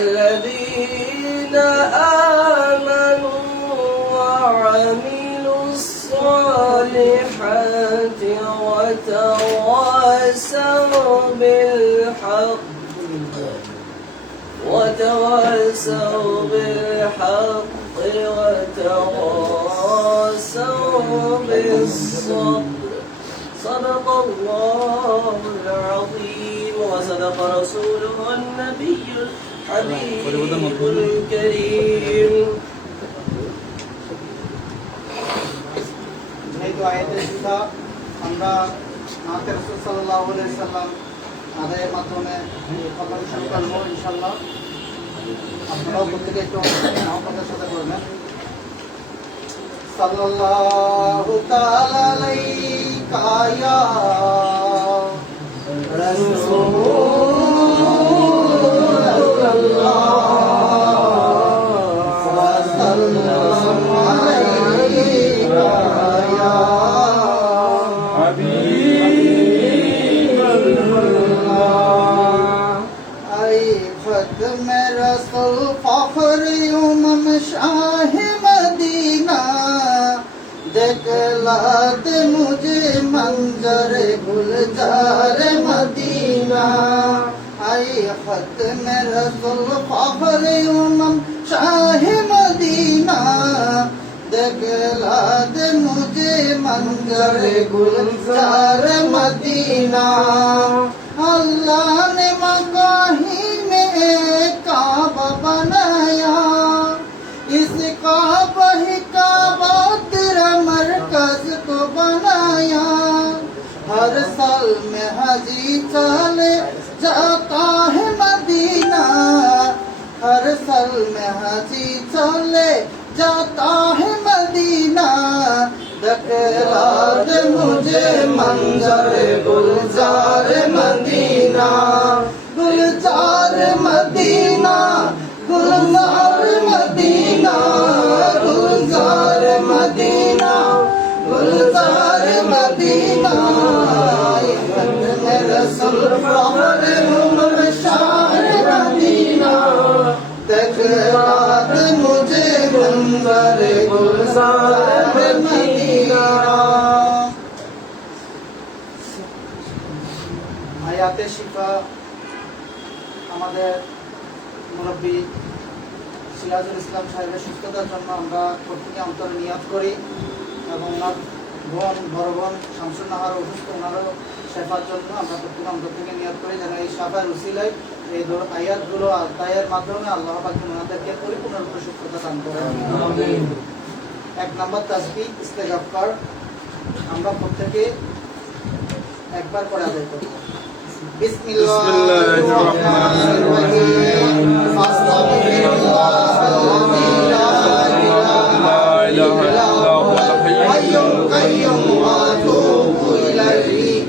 الذين آمنوا وعملوا الصالحات وتواصوا بالحق وتواصوا بالصبر. صدق الله العظيم وصدق رسوله النبي الحبيب الكريم. আমরা নাতে রাসূল সাল্লাল্লাহু আলাইহি সাল্লাম আদায়ের মাধ্যমে কথা শুরু করবো ইনশাআল্লাহ। আপনারাও প্রত্যেকে একটু আমাদের সাথে করবেন। সাল্লাল্লাহু তাআলা আলাইকা ইয়া রাসূলুল্লাহ ওয়া সাল্লামু আলাইকা ইয়া रसूल फखरे उमम शाह मदीना देखला दे मुझे मंजर गुलजार मदीना। आई खत में रसूल फखरे उमम शाह मदीना देखला दे मुझे मंजर गुलजार मदीना। अल्लाह ने मकाही काबा बनाया, इस काबा ही काबा तेरा मरकज को बनाया। हर साल में हाजी चले जाता है मदीना, हर साल में हाजी चले जाता है मदीना। दिखला दे मुझे मंजर गुलजार मदीना, गुलजार मदीना, गुलजार मदीना, गुलजार मदीना, गुलजार मदीना। रसूल फखरे उमम शाह मदीना दिखला दे मुझे मंजर गुलजार मदीना। आयाते शिफा আমাদের মুরব্বী সিরাজুল ইসলাম সাহেবের সুস্থতার জন্য আমরা প্রত্যেকে অন্তরে নিয়াত করি এবং ওনার বোন বড় বোন শামসুন নাহার অসুস্থ, ওনারও শেফার জন্য আমরা প্রত্যেকে অন্তর থেকে নিয়াত করি যেন এই শেফার উসিলায় এই আয়াতগুলো আদায়ের মাধ্যমে আল্লাহ পাক ওনাদেরকে পরিপূর্ণরূপে সুস্থতা দান করেন। এক নম্বর তাসবিহ ইস্তেগফার আমরা প্রত্যেকে একবার করে আদায় করব। بسم الله الرحمن الرحيم أستغفر الله الذي لا إله إلا هو الحي القيوم وأتوب إليه.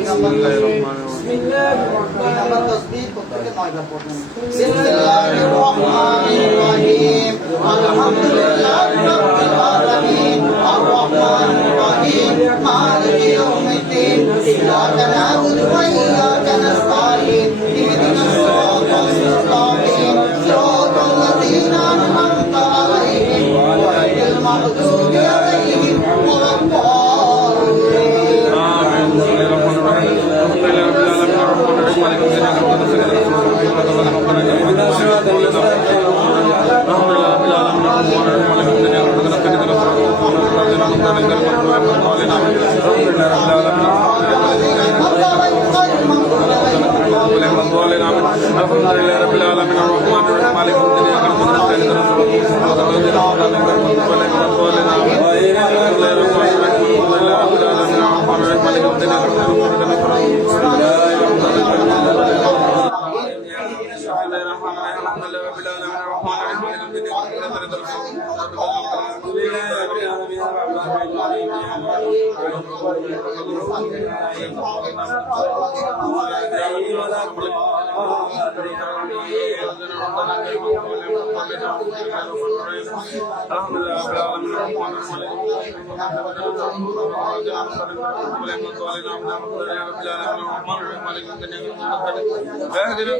بسم الله الرحمن الرحيم بسم الله الرحمن الرحيم الحمد لله رب العالمين الرحمن الرحيم مالك يوم الدين إياك نعبد وإياك نستعين اهدنا الصراط المستقيم صراط الذين أنعمت عليهم غير المغضوب عليهم ولا الضالين. آمين. بسم الله الرحمن الرحيم الحمد لله رب العالمين الرحمن الرحيم مالك يوم الدين اهدنا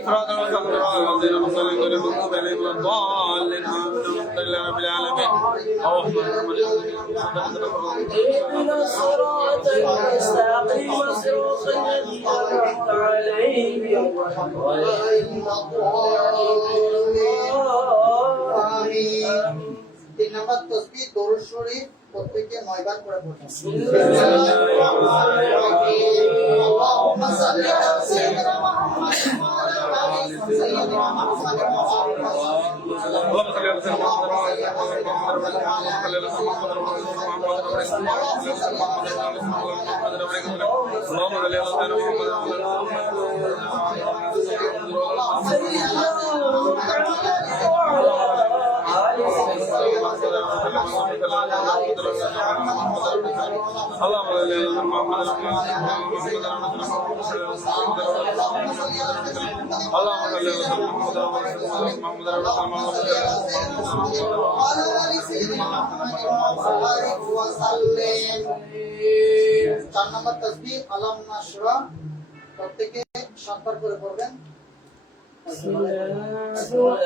الصراط المستقيم صراط الذين أنعمت عليهم غير তিন নম্বর তাসবিহ দরুদ শরীফ প্রত্যেককে 9 বার করে পড়বেন। আল্লাহুম্মা সাল্লি আলা সাইয়্যিদিনা মুহাম্মাদ ওয়া আলা আলি সাইয়্যিদিনা মুহাম্মাদ চার নম্বর তাসবিহ আলাম নাশরা প্রত্যেকে 7 বার করে পড়বেন। সূরা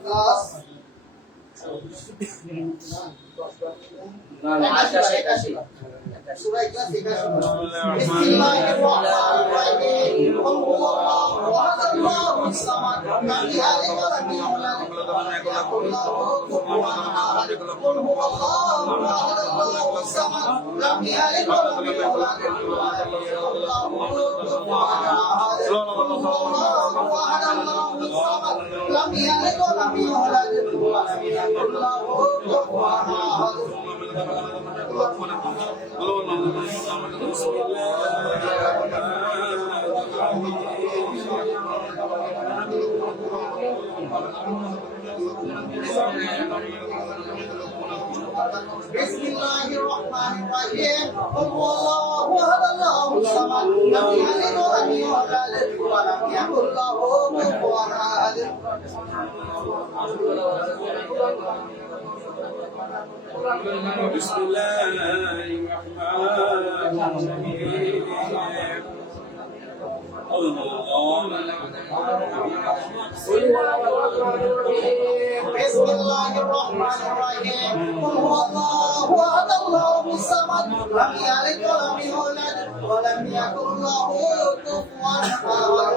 ইখলাস 81 বিসমিল্লাহির রহমানির রহিম আল্লাহু আল্লাহুস সামাদ লাম ইয়ালিদ ওয়া লাম ইউলাদ ওয়া লাম ইয়াকুল লাহু কুফুওয়ান আহাদ আল্লাহু সামাদ লাম ইয়ালিদ ওয়া লাম ইউলাদ ওয়া লাম ইয়াকুল লাহু কুফুওয়ান আহাদ লাম ইয়ালিদ ওয়া লাম ইউলাদ ওয়া লাম ইয়াকুল লাহু কুফুওয়ান আহাদ Bismillahir Rahmanir Rahim. Allahu Allahu Samad. Lam yalid wa lam yulad wa lam yakul lahu kufuwan ahad. Bismillahirrahmanirrahim. Bismillahirrahmanirrahim. Qul huwallahu ahad Allahus samad. Lam yalid wa lam yulad wa lam yakul lahu kufuwan ahad.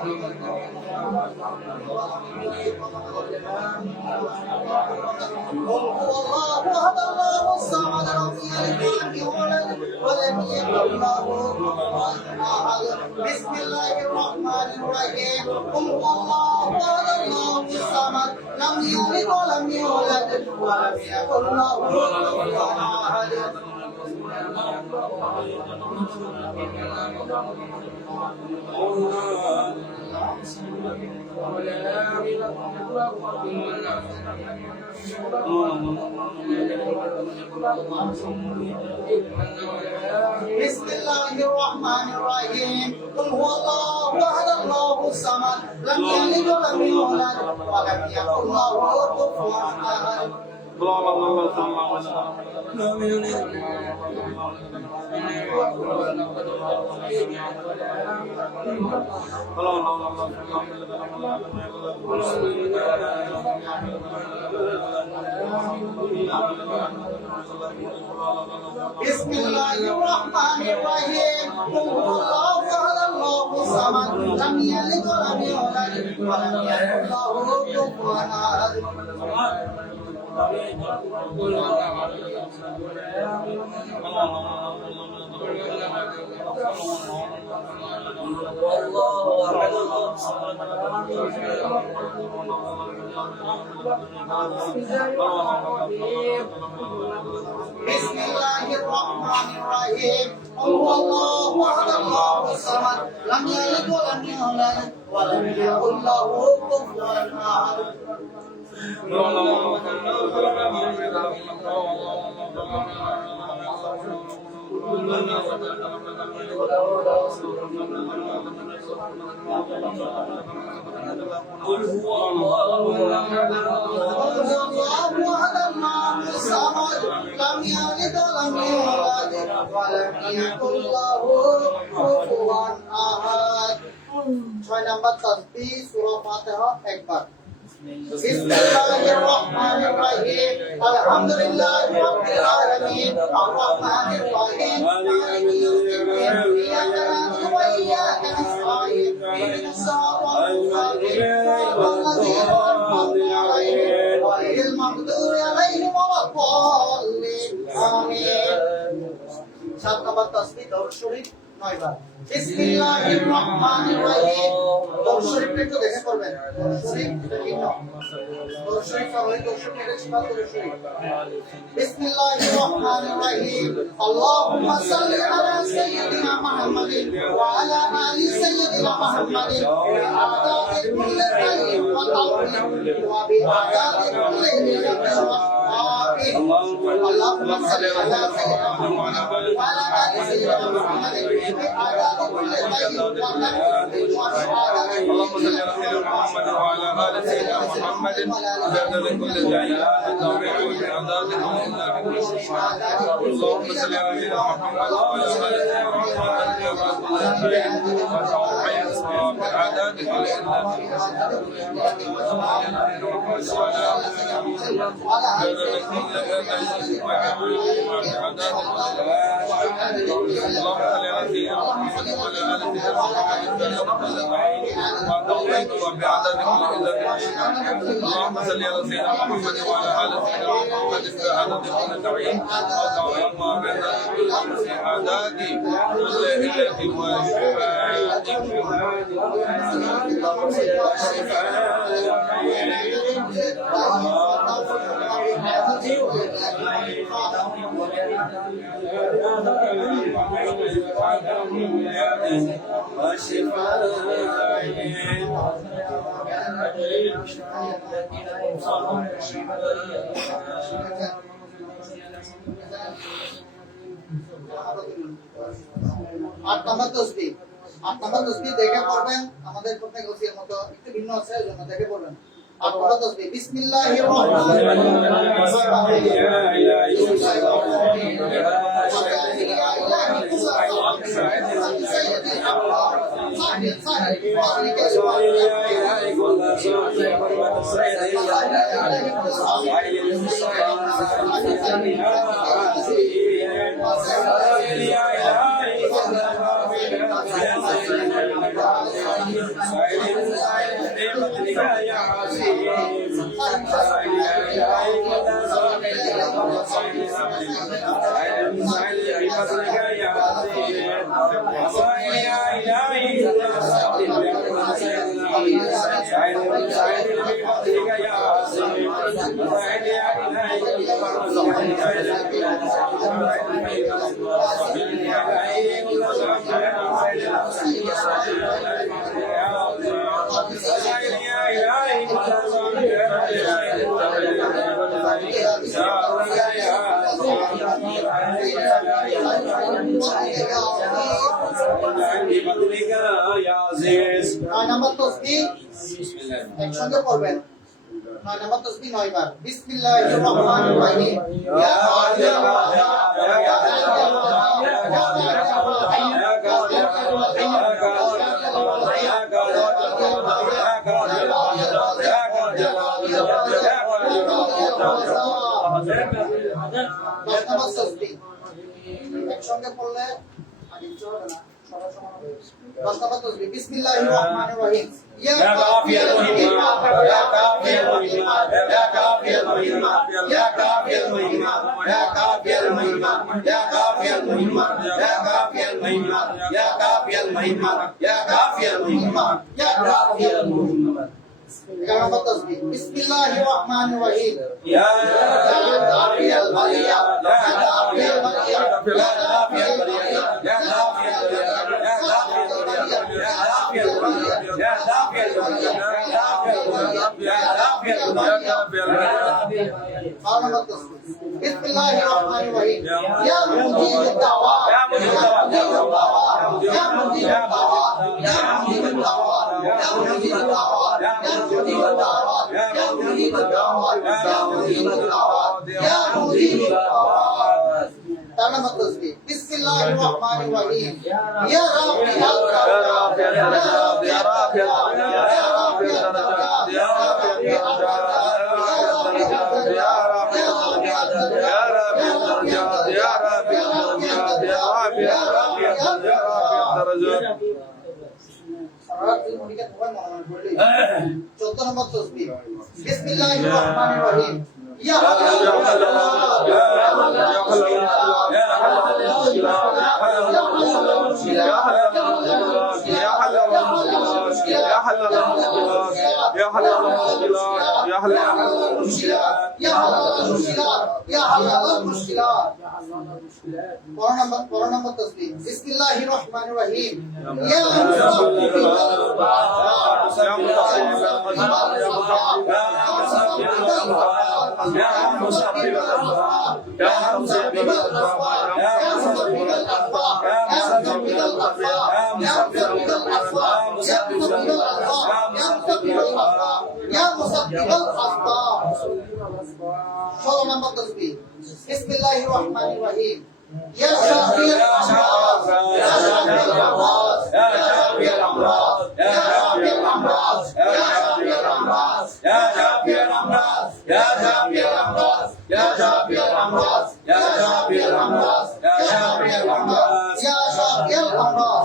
بسم الله الرحمن الرحيم قل هو الله احد الله الصمد لم يلد ولم يولد ولم يكن له كفوا احد بسم الله الرحمن الرحيم قل هو الله احد الله الصمد لم يلد ولم يولد ولم يكن له كفوا احد بسم الله الرحمن الرحيم قل هو الله احد الله الصمد لم يلد ولم يولد ولم يكن له كفوا احد بسم الله الرحمن الرحيم قل هو الله احد الله الصمد لم يلد ولم يولد ولم يكن له كفوا احد قل هو الله احد الله الصمد لم يلد ولم يولد ولم يكن له كفوا احد 6 নম্বর তাসবিহ সূরা ফাতিহা একবার بسم الله الرحمن الرحيم الحمد لله رب العالمين الرحمن الرحيم مالك يوم الدين إياك نعبد وإياك نستعين اهدنا الصراط المستقيم صراط الذين أنعمت عليهم غير المغضوب عليهم ولا الضالين آمين 7 নম্বর তাসবিহ দরুদ শরীফ 9 বার বিসমিল্লাহির রহমানির রহিম দরুদ শরীফ একটু দেখে পড়বেন দরুদ শরীফ দরুদ শরীফ সবাই দরুদ শরীফ দরুদ শরীফ বিসমিল্লাহির রহমানির রহিম আল্লাহুম্মা সাল্লি আলা সাইয়্যিদিনা মুহাম্মাদিন ওয়া আলা আলি সাইয়্যিদিনা মুহাম্মাদিন বিআদাদি কুল্লি খাইরিন ওয়া তাওফিক ওয়া বিআদাদি কুল্লি নি'মাতিন اللهم صل على سيدنا محمد وعلى ال سيدنا محمد بعدد كل خير وبعدد كل اللهم صل على سيدنا محمد وعلى ال سيدنا محمد بعدد كل خير وتوفيق وبعدد كل اللهم صل على سيدنا محمد وعلى ال سيدنا محمد بعدد كل اللهم صل على سيدنا محمد وعلى ال سيدنا محمد بعدد كل تعين وتعين بعدد كل علة আট নম্বর তাসবিহ দেখে পড়বেন আমাদের প্রত্যেক ওসির মতো একটু ভিন্ন আছে এজন্য দেখে পড়বেন আট নম্বর তাসবিহ বিসমিল্লাহির রহমানির নয় নম্বর তাসবিহ একসঙ্গে পড়বেন। 9 নম্বর তাসবিহ 9 বার। বিসমিল্লাহির রহমানির রহিম। ইয়া একসঙ্গে পড়লে আগে চলবে না, সবার সমান হবে। 10 নম্বর তাসবিহ বিসমিল্লাহির রহমানির রহিম। ইয়া কাফিয়াল মুহিম ইয়া কাফিয়াল মুহিম ইয়া কাফিয়াল মুহিম ইয়া কাফিয়াল মুহিম ইয়া কাফিয়াল মুহিম ইয়া কাফিয়াল মুহিম ইয়া কাফিয়াল মুহিম ইয়া কাফিয়াল মুহিম ইয়া কাফিয়াল মুহিম ইয়া কাফিয়াল মুহিম। 11 নম্বর তাসবিহ বিসমিল্লাহির রহমানির রহিম। ইয়া কাফিয়াল মুহিম ইয়া কাফিয়াল মুহিম ইয়া কাফিয়াল মুহিম ইয়া কাফিয়াল বিসমিল্লাহির রহমানির রহিম। ইয়া মুজিবুদ দাওয়াত ইয়া মুজিবুদ দাওয়াত ইয়া মুজিবুদ দাওয়াত ইয়া মুজিবুদ দাওয়াত ইয়া মুজিবুদ দাওয়াত ইয়া মুজিবুদ দাওয়াত ইয়া মুজিবুদ দাওয়াত ইয়া মুজিবুদ দাওয়াত ইয়া মুজিবুদ দাওয়াত। 4 নম্বর তাসবিহ বিসমিল্লাহির রহমানির রহিম। ইয়া রাফিআল দারাজাত ইয়া রাফিআল দারাজাত ইয়া রাফিআল দারাজাত ইয়া রাফিআল দারাজাত ইয়া চৌদ্দ নম্বর তাসবিহ বিসমিল্লাহির রহমানির রহিম। ইয়া পনেরো নম্বর তাসবিহ বিসমিল্লাহির রহমানির রহিম। ইয়া ষোলো নম্বর তাসবিহ বিসমিল্লাহির রহমানির রহিম। ইয়া শাফিয়াল আমরাদ ইয়া শাফিয়াল আমরাদ ইয়া শাফিয়াল আমরাদ ইয়া শাফিয়াল আমরাদ ইয়া শাফিয়াল আমরাদ ইয়া শাফিয়াল আমরাদ ইয়া শাফিয়াল আমরাদ ইয়া শাফিয়াল আমরাদ ইয়া শাফিয়াল আমরাদ ইয়া শাফিয়াল আমরাদ ইয়া শাফিয়াল আমরাদ।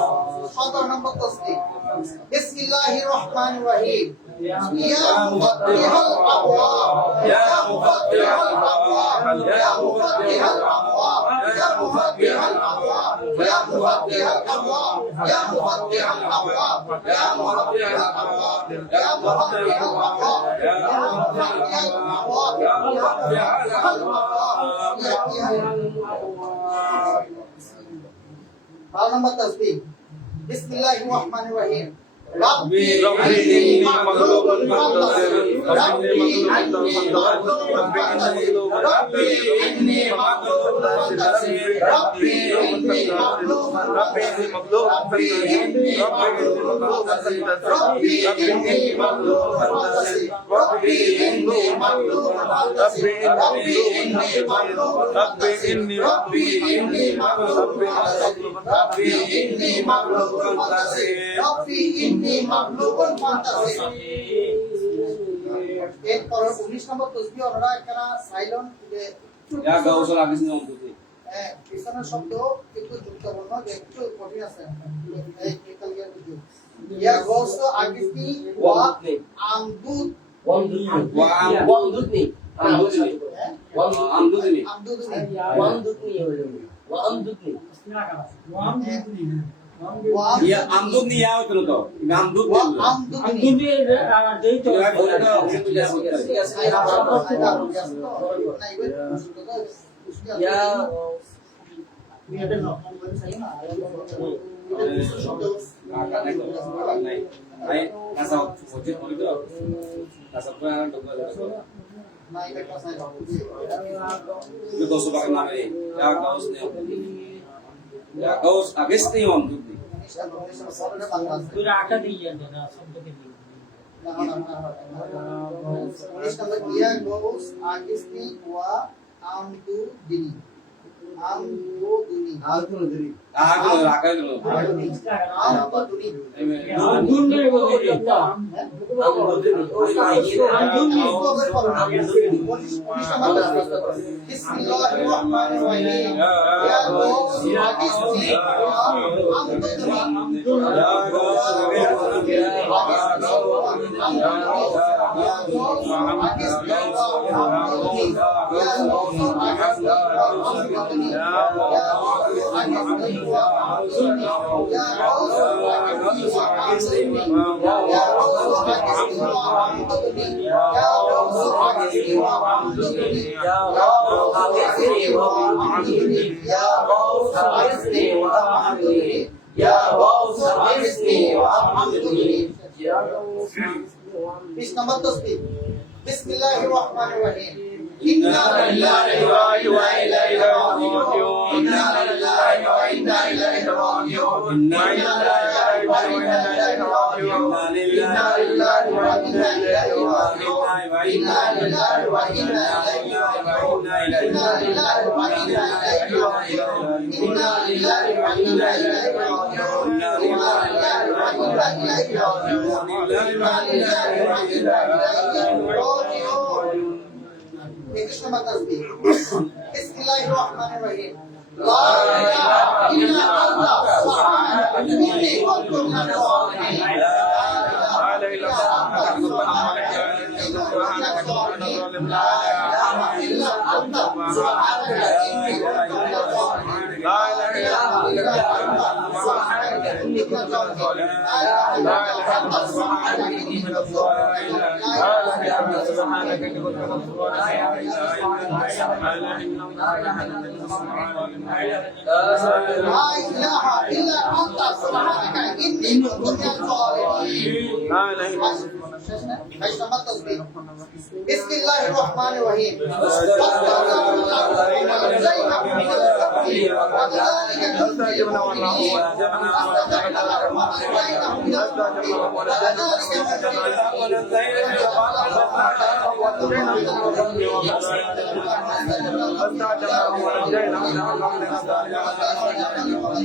17 নম্বর তাসবিহ বিসমিল্লাহির রহমানির রহিম। ইয়া মুফাত্তিহাল আবওয়াব ইয়া মুফাত্তিহাল আবওয়াব ইয়া মুফাত্তিহাল আবওয়াব ইয়া মুফাত্তিহাল আবওয়াব ইয়া মুফাত্তিহাল আবওয়াব ইয়া মুফাত্তিহাল আবওয়াব ইয়া মুফাত্তিহাল আবওয়াব ইয়া মুফাত্তিহাল আবওয়াব ইয়া মুফাত্তিহাল আবওয়াব ইয়া মুফাত্তিহাল আবওয়াব। 12 নম্বর তাসবিহ বিসমিল্লাহির রহমানির রহিম। ربي إني مغلوب فانتصر ربي إني مغلوب فانتصر ربي إني مغلوب فانتصر ربي إني مغلوب ربي إني مغلوب فانتصر ربي إني مغلوب فانتصر ربي إني مغلوب فانتصر ربي إني مغلوب ربي إني ربي إني مغلوب فانتصر ربي إني مغلوب فانتصر ربي إني মাগলুবুন ফান্তাসির। এরপর 19 নম্বর তাসবিহ ওনারা এখানে সাইলেন্ট যে ইয়া গাউসল আগে নিয়ম দিতে পিছনের শব্দ কিন্তু যুক্ত বর্ণ একটু কঠিন আছে এই কালকের মধ্যে يا غوث أغثني وأمددني وأمددني وأمددني وأمددني Ya amdud ni ya itu loh. Amdud. وأمددني يا Baik, kasau wujud itu. Kasau kan itu dosa pakai nama ini. Ya gaus nih. Ya gaus agesti amdud nih. يا غوث أغثني وأمددني أمددني Aku akan dulu. بسم الله الرحمن الرحيم إنا لله وإنا إليه راجعون إنا لله وإنا إليه راجعون إنا لله وإنا إليه راجعون إنا لله وإنا إليه راجعون إنا لله وإنا إليه راجعون إنا لله وإنا إليه راجعون إنا لله وإنا إليه راجعون إنا لله وإنا إليه راجعون إنا لله وإنا إليه راجعون بسم الله الرحمن الرحيم لا إله إلا أنت سبحانك إني كنت من الظالمين لا إله إلا أنت سبحانك إني كنت من الظالمين لا إله إلا أنت سبحانك إني كنت من الظالمين لا إله إلا أنت سبحانك إني كنت من الظالمين لا إله إلا أنت سبحانك إني كنت من الظالمين لا إله إلا أنت سبحانك إني كنت من الظالمين لا إله إلا أنت سبحانك إني كنت من الظالمين. بسم الله الرحمن الرحيم.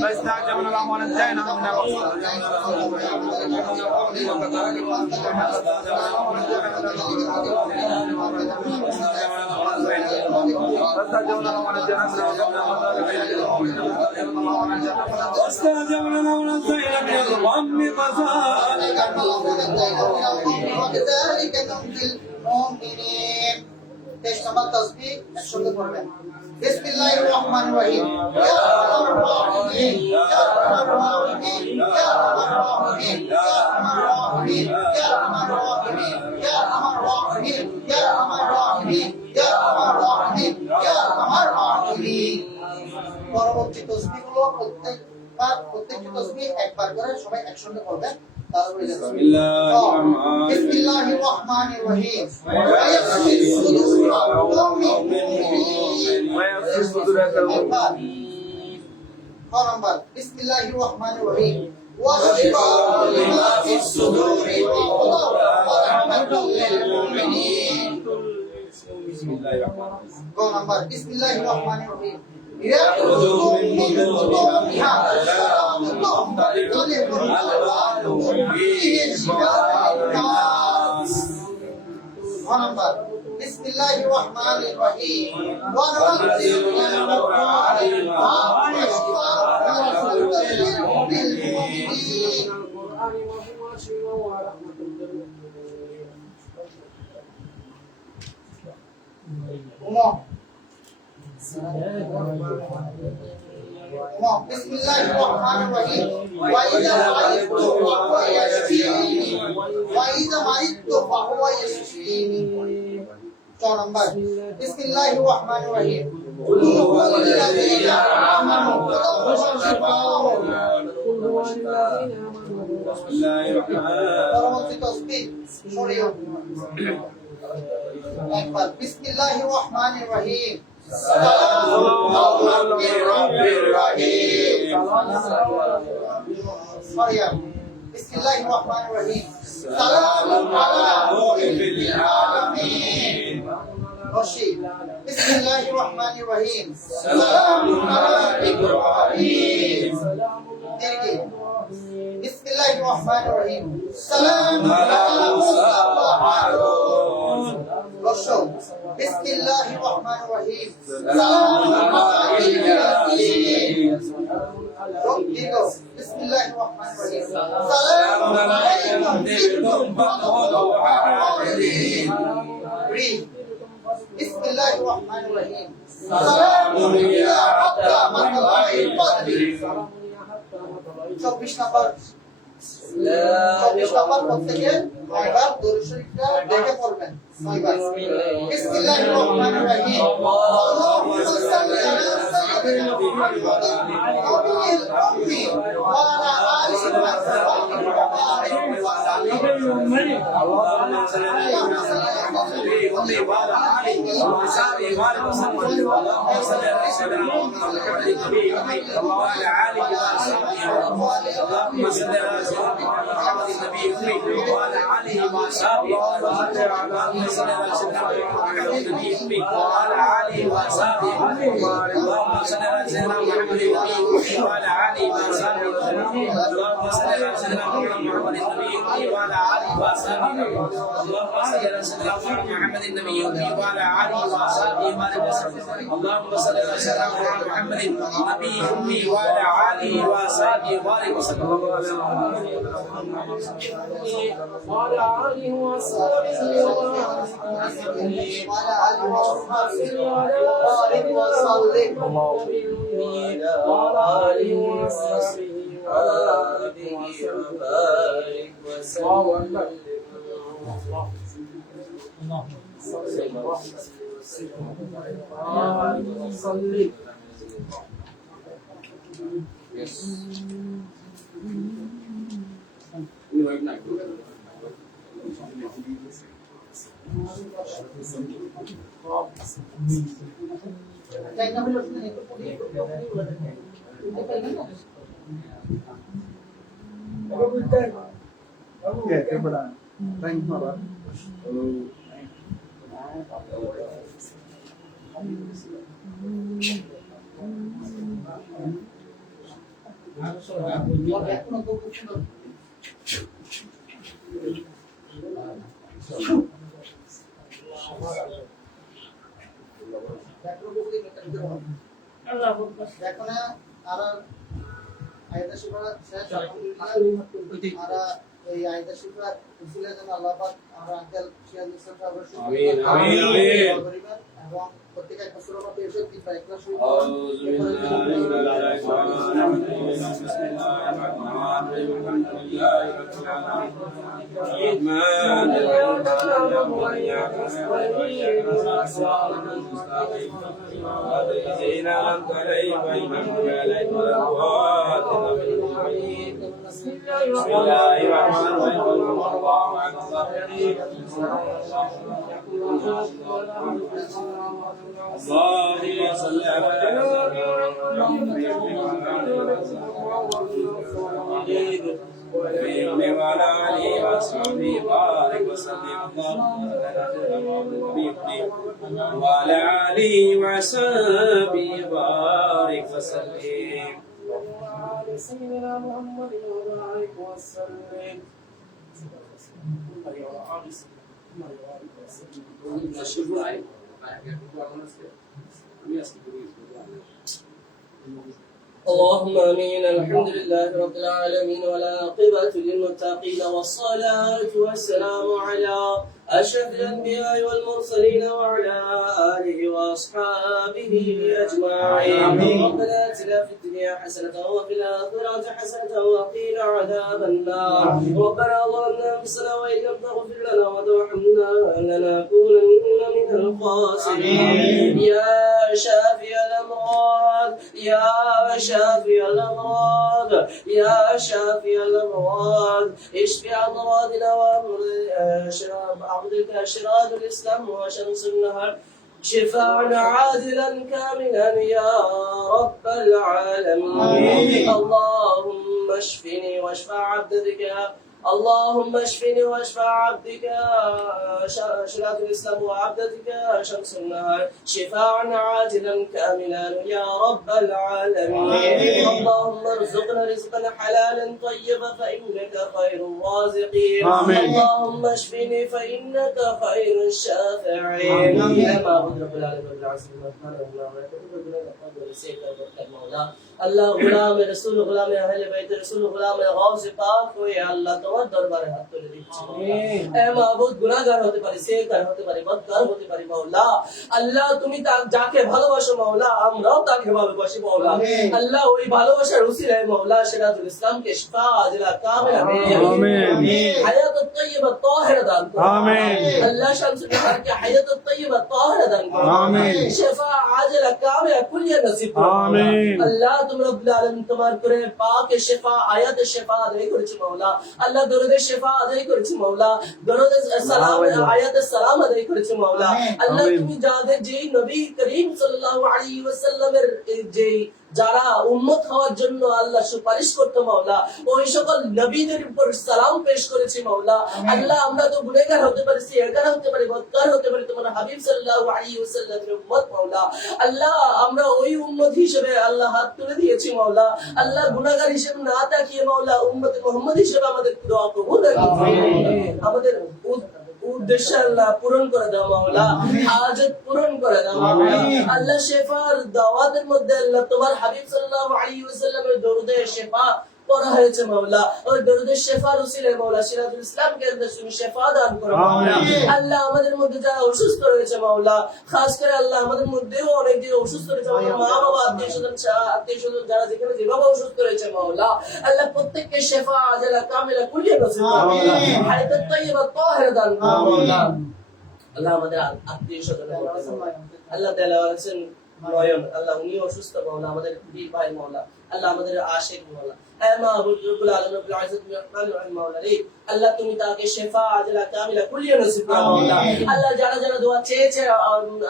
فاستعجبنا الله ونجينا من واستعجبنا الله ونجينا من الغم وكذلك ننجي المؤمنين. তেইশ নম্বর তাসবিহ একসঙ্গে পড়বেন। বিসমিল্লাহির রহমানির রহিম। ইয়া আরহামার রাহিমিন ইয়া আরহামার রাহিমিন ইয়া আরহামার রাহিমিন ইয়া আরহামার রাহিমিন ইয়া আরহামার রাহিমিন ইয়া আরহামার রাহিমিন ইয়া আরহামার রাহিমিন ইয়া আরহামার রাহিমিন ইয়া আরহামার রাহিমিন। পরবর্তী তাসবিহগুলো প্রত্যেকটি তাসবিহ একবার করে সবাই একসঙ্গে পড়বেন। بسم الله الرحمن الرحيم ويغفر صدور قوم المؤمنين بسم الله الرحمن الرحيم وشفاء لما في الصدور وهدى ورحمة للمؤمنين. بسم الله الرحمن الرحيم يخرجون من بطونها شراب مختلف ألوانه فيه شفاء للناس. بسم الله الرحمن الرحيم وننزل من القرآن ما هو شفاء ورحمة للمؤمنين. بسم الله الرحمن الرحيم وإذا مرضت فهو يشفيني وإذا مرضت فهو يشفيني بسم الله الرحمن الرحيم قل هو للذين آمنوا وتطمئن بسم الله بسم الله الرحمن الرحيم سلام قولا من رب رحيم مريم بسم الله الرحمن الرحيم سلام على نوح في العالمين رشيد بسم الله الرحمن الرحيم سلام على إبراهيم تركي بسم الله الرحمن الرحيم سلام على موسى وهارون رشو بسم الله الرحمن الرحيم سلام على إبراهيم بسم الله الرحمن الرحيم سلام عليكم طبتم فادخلوا خالدين بسم الله الرحمن الرحيم سلام هي حتى مطلع الفجر 24 নম্বর প্রত্যেকে একবার দরুদ শরীফটা দেখে পড়বেন ছয়বার বিসমিল্লাহির রহমানির রহিম আল্লাহুম্মা সাল্লি আলা সাইয়্যিদিনা মুহাম্মাদিন নবিয়্যিল উম্মি ওয়া আলা আলিহি ওয়া সাহবিহি ওয়া বারিক ওয়া সাল্লিম اللهم صل على محمد وعلى آله وصحبه وبارك وسلم اللهم صل على سيدنا محمد وعلى آله وصحبه اللهم صل على سيدنا محمد النبي وعلى آله وصحبه اللهم صل على سيدنا محمد النبي وعلى آله وصحبه اللهم صل على سيدنا محمد النبي وعلى آله وصحبه اللهم صل على سيدنا محمد النبي وعلى آله وصحبه اللهم صل على سيدنا محمد النبي وعلى آله وصحبه اللهم صل على سيدنا محمد النبي وعلى آله وصحبه وبارك وسلم وعلى آله وصحبه এখন আর আয়াত শিফা শেষ আলহামদুলিল্লাহ আর এই আয়াত শিফা উসিলা যেন আল্লাহ পাক আমরা আঙ্কেল সিরাজুল ইসলাম সাহেবের আমিন আমিন এবং প্রত্যেকটা একটা সূরা পাঠ এসে তিনবার ইখলাস শরীফ بسم الله الرحمن الرحيم اللهم صل على وعلى آله وصحبه بارك وسلم وعلى آله وصحبه بارك وسلم سيدنا محمد وبارك وسلم اللهم امين. الحمد لله رب العالمين والعاقبة للمتقين والصلاة والسلام على أشرف الأنبياء والمرسلين وعلى آله وأصحابه أجمعين. ربنا آتنا في الدنيا حسنة وفي الآخرة حسنة وقنا عذاب النار. ربنا ظلمنا أنفسنا وإن لم تغفر لنا وترحمنا لنكونن من الخاسرين. يا شافي الأمراض يا شافي الأمراض يا شافي الأمراض اشف أمراضنا وعبدك شراذ الإسلام وشمس النهر شفاء عادلا كاملا يا رب العالمين. اللهم اشفني واشفى عبدك اللهم اشفني واشفى عبدك شراذ الاسلام وعبدك شمس النهار شفاء عاجلا كاملا يا رب العالمين. اللهم ارزقنا رزقا حلالا طيبا فانك خير الرازقين. اللهم اشفني فانك خير الشافعين. يا معبود رب العالمين رب العزيز الرحمن الرحيم. अल्लाह गुलाम रसूल गुलाम अहले बैत रसूल गुलाम गौस पाक हो या अल्लाह তোমার দরবারে হাত তুলে দিচ্ছি। এ মাবুদ গুনাহগার হতে পারি সেকার হতে পারি বদকার হতে পারি মাওলা। আল্লাহ তুমি যাকে ভালোবাসো মাওলা আমরাও তাকে ভালোবাসি মাওলা। আল্লাহ ওই ভালোবাসার উসিলায় মাওলা সিরাজুল ইসলামকে শিফা আজলা কামিলা আমিন হায়াতুত তাইয়্যিবা তাহিরা দান করো আমিন। আল্লাহ শামসুল নিহারকে হায়াতুত তাইয়্যিবা তাহিরা দান করো আমিন। শিফা আজলা কামিলা কুলিয়া নসিব করো আমিন। আল্লাহ তুমি রব্বুল আলামিন তোমার কোরআন পাকে শিফা আয়াতে শিফা আদায় করেছো মাওলা। আল্লাহ দরুদে শিফা আদায় করেছো মাওলা। দরুদে সালাম আয়াতে সালাম আদায় করেছো মাওলা। আল্লাহ তুমি যাদের যেই নবী করিম সাল্লাল্লাহু আলাইহি ওয়াসাল্লামের যেই যারা উম্মত হওয়ার জন্য আল্লাহ সুপারিশ করতো মাওলা ওই সকল নবীদের উপর সালাম পেশ করেছি মাওলা। আল্লাহ আমরা তো গুনাহগার হতে পারি সিয়ারগার হতে পারি বদকার হতে পারি তোমার হাবিব সাল্লাল্লাহু আলাইহি ওয়াসাল্লামের উম্মত মাওলা। আল্লাহ আমরা ওই উম্মত হিসেবে আল্লাহ হাত তুলে দিয়েছি মাওলা। আল্লাহ গুনাহগার হিসেবে না তাকিয়ে মাওলা উম্মতে মুহাম্মদ হিসেবে আমাদের দোয়া কবুল করুন। আমাদের উদ্দেশ্য আল্লাহ পূরণ করে দাও মাওলা। হাজত পূরণ করে দাও মাওলা। আল্লাহ শিফার দাওয়াতের মধ্যে আল্লাহ তোমার হাবিব সাল্লাল্লাহু আলাইহি ওয়াসাল্লামের দরুদে শিফা পড়া হয়েছে মাওলা। ওই দরুদে শিফার উসিলায় মাওলা সিরাজুল ইসলামকে তুমি শিফা দান করো মাওলা। আল্লাহ আমাদের মধ্যে যারা অসুস্থ রয়েছে মাওলা খাস করে আল্লাহ আমাদের মধ্যেও অনেক যে অসুস্থ রয়েছে আমাদের মা বাবা আত্মীয়-স্বজন যারা যেখানে যেভাবে অসুস্থ রয়েছে মাওলা আল্লাহ প্রত্যেককে শিফা আজলা কামিলা কুলিয়া নসিব করো মাওলা। হায়াতুত তাইয়্যিবা তাহিরা দান করো মাওলা। আল্লাহ আমাদের আত্মীয়-স্বজনের আল্লাহ তাআলা আছেন নয়ন আল্লাহ উনি অসুস্থ মাওলা আমাদের বীর ভাই মাওলা। আল্লাহ আমাদের আশিক মাওলা। এ মাবুদ রব্বুল আলামিন রব্বুল ইজ্জত রহমানির রহিম মাওলা রে আল্লাহ তুমি তাকে শিফা আজলা কামিলা কুলিয়া নসিব করো মাওলা। আল্লাহ যারা যারা দোয়া চেয়েছে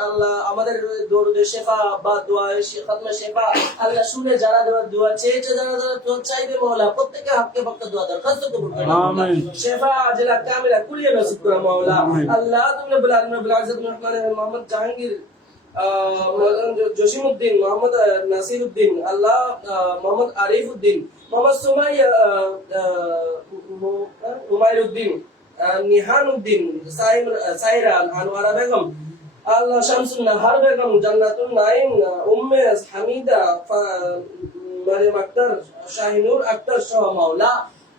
আল্লাহ আমাদের দরুদে শিফা বা দোয়া খাতমে শিফা আল্লাহ শুনে যারা দোয়া চেয়েছে যারা যারা দোয়া চাইবে মাওলা প্রত্যেককে হককে বক্ত দোয়া দরখাস্ত কবুল করো আমিন। শিফা আজলা কামিলা কুলিয়া নসিব করো মাওলা। আল্লাহ তুমি রব্বুল আলামিন রব্বুল ইজ্জত রহমানির রহিম মোহাম্মদ জাহাঙ্গীর জসিমউদ্দিন মোহাম্মদ নাসিরউদ্দিন আল্লাহ মোহাম্মদ আরিফউদ্দিন মোহাম্মদ উমাইরউদ্দিন নিহানউদ্দিন সাইরা আনোয়ারা বেগম আল্লাহ শামসুন নাহার বেগম জান্নাতুন নাইম উম্মে হামিদা মারিয়াম আক্তার শাহিনুর আক্তার সহ মাওলা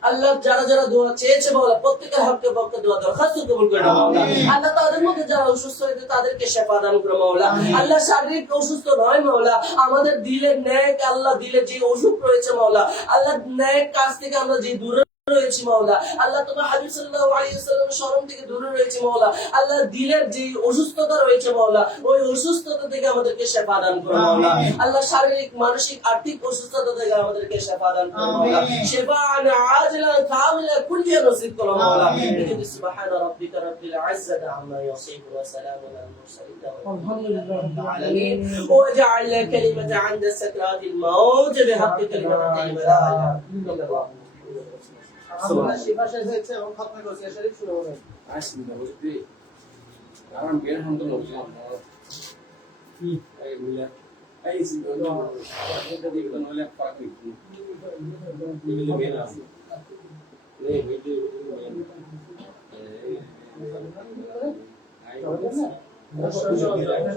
আল্লাহ যারা যারা দোয়া চেয়েছে মাওলা প্রত্যেকের হককে বক্ত দোয়া দরখাস্ত কবুল করে নাও মাওলা। আল্লাহ তাদের মধ্যে যারা অসুস্থ হয়েছে তাদেরকে শিফা দান করো মাওলা। আল্লাহ শারীরিক অসুস্থ নয় মাওলা আমাদের দিলের নেক আল্লাহ দিলে যে অসুখ রয়েছে মাওলা আল্লাহ নেক কাজ থেকে আমরা যে দূরে রয়েছি মাওলা আল্লাহ তোমার হাবিব সাল্লাল্লাহু আলাইহি ওয়াসাল্লামের শরণ থেকে দূরে রয়েছে মাওলা। আল্লাহ দিলের যে অসুস্থতা রয়েছে মাওলা ওই অসুস্থতা থেকে আমাদেরকে শিফা দান করো মাওলা। আল্লাহ শারীরিক মানসিক আর্থিক অসুস্থতা থেকে আমাদেরকে শিফা দান করো মাওলা। শিফা আজলা কামিলা কুলিয়া নসিব করো মাওলা। সুবহান রাব্বিকা রাব্বিল ইজ্জাতি আম্মা ইয়াসিফুন ওয়া সালামুন আলাল মুরসালিন ওয়ালহামদুলিল্লাহি রাব্বিল আলামিন ওয়াজআল কালিমাতা 'inda সাকরাতিল মাউত বিহাক্কি কালিমাতি তাইয়্যিবা লা ইলাহা ইল্লাল্লাহ। আমরা শিফা শেষ হয়েছে এবং খতমে রসিয়া শরীফ শুরু হবে। আসলে বুঝতে আমার বের হামদ লোকজন এই বুঝা এই সিদ্ধ এটা দিকে নলে পাক হইছে ভিডিও বের আছে নে ভিডিও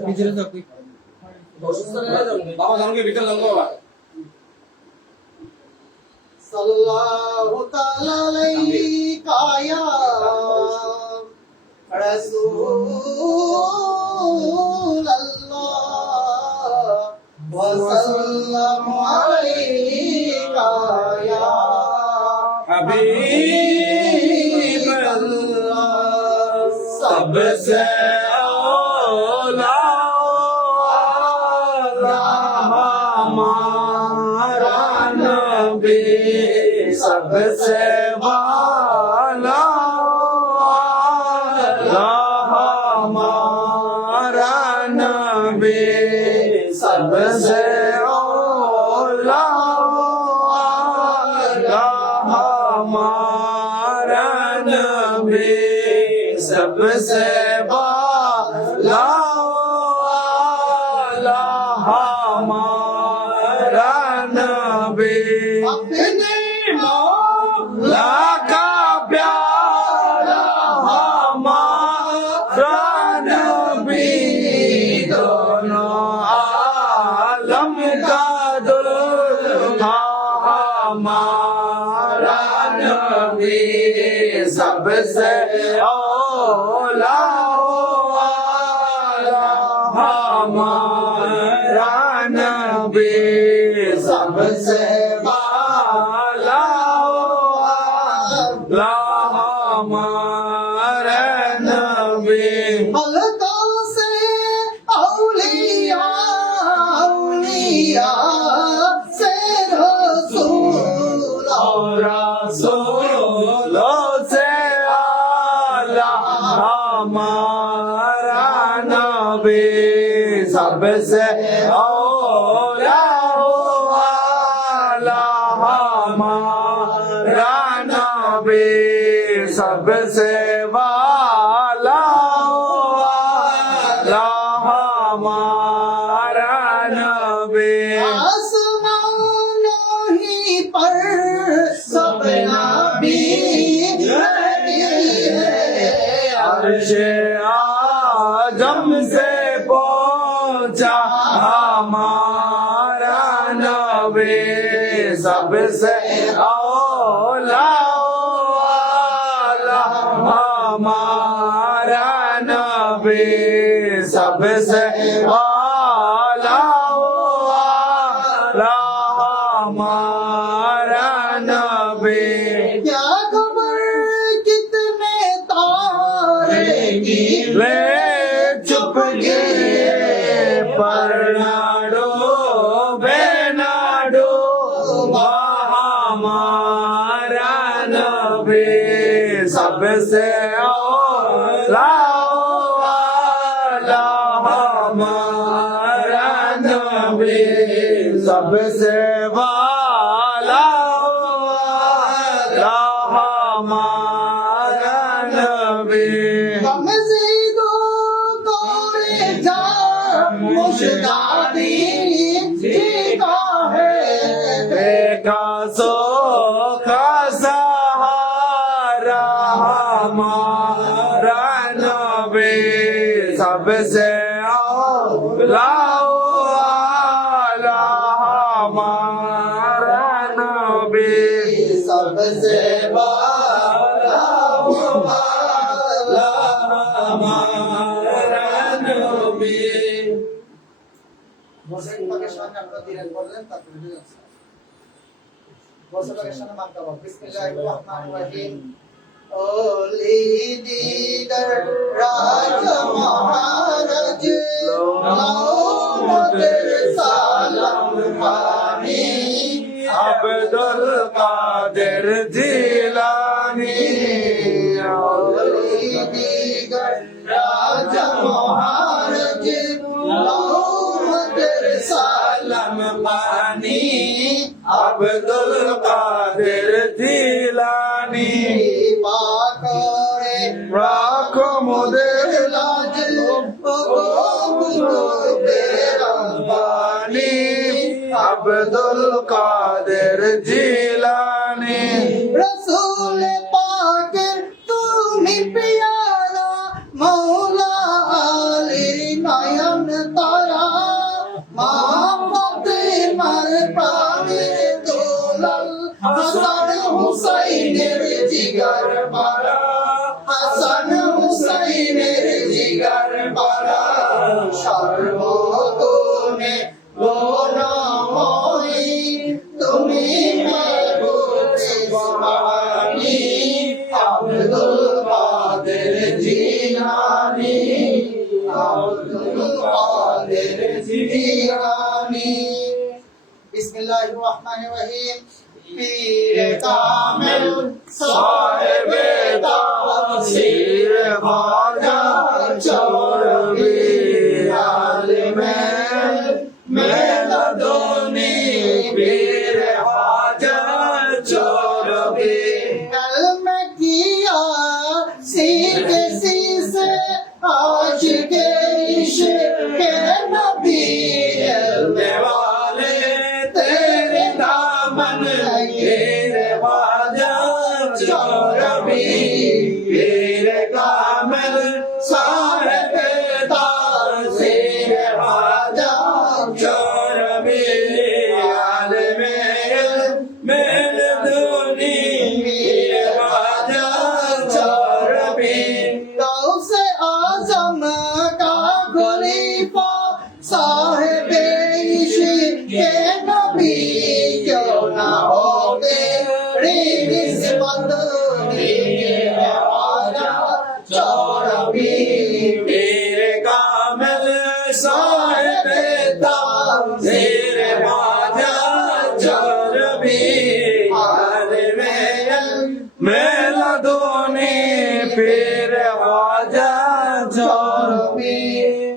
ভিতরে যাও বাবা জানকে ভিতরে যাও বাবা सल्लल्लाहु ताला अलैका या रसूल अल्लाह व सल्लम अलैका या हबीब अल्लाह सबसे औला हमारा नबी सबसे वाला हमारा नबी सबसे औला हमारा नबी सबसे वाला हमारा नबी अपने मौला का प्यारा हमारा नबी दोनों आलम का दुल्हा हमारा नबी सबसे औला हमारा नबी सबसे वाला हमारा नबी मलकों से औलिया औलिया से रसूल और रसूलों से आला हमारा नबी सबसे औला वाला हमारा नबी सबसे वाला हमारा नबी आसमानों ही पर सब नबी अर्शे आजम से पहुंचा हमारा नबी सबसे औला हमारा नबी सबसे वाला हमारा नबी क्या खबर कितने तारे ले चुप गए पर नाडो बेनाडो हमारा नबी सबसे औला हमारा नबी सबसे वाला हमारा नबी मस्जिदो तोरे जा मुशतादी जीता है देखा सो का सहारा हमारा नबी सबसे औला हमारा नबी सबसे वाला हमारा नबी হোসেন পাকের সামনে আপনারা দিলেন বললেন তারপরে হয়ে যাচ্ছে হোসেন পাকের সামনে মানতে হবে বিসমিল্লাহির রহমানির রহিম ওলি দিদার রাজ মহারাজ লাউমতের সালাম পানি अब्दुल कादिर जिलानी ওলি দিদার রাজ মহারাজ লাউমতের সালাম পানি अब्दुल कादिर जिलानी পাকরে राखो मुदेर লাজ রব্বানি अब्दुल कादिर जिलानी रसूल पाकेर তুমি प्यारा मौला आली नयन तारा मोहब्बत मर प्राणेर दोलाल পারা হাসান হুসাইনের জিগার পারা সর্বগুণে গুণময়ী তুমি মাবুদ সুবহানী আব্দুল কাদের জিলানী আব্দুল কাদের জিলানী বিসমিল্লাহির রহমানির রহিম পীর কামেল সাহেবে তাফসীর খাজা চৌরবি আলিমে মেলাদুনি পীর খাজা চৌরবি ইলম কিয়া सीखे सीसे आशिके इश्क़ नबी इल्म वाले तेरे दामन तेरे वाजा चौरबी पीर कामिल साहिब तासीर वाजा चौरबी आलिमे मेलदुनी पीर वाजा चौरबी गौसे आज़म का खलीफा साहिबे इश्क़ नबी क्यों ना होते रे निस्बत ख्वाजा चौरबी पीर कामिल साहिबे तासीर ख्वाजा चौरबी आलिमे मेलादुनी पीर ख्वाजा चौरबी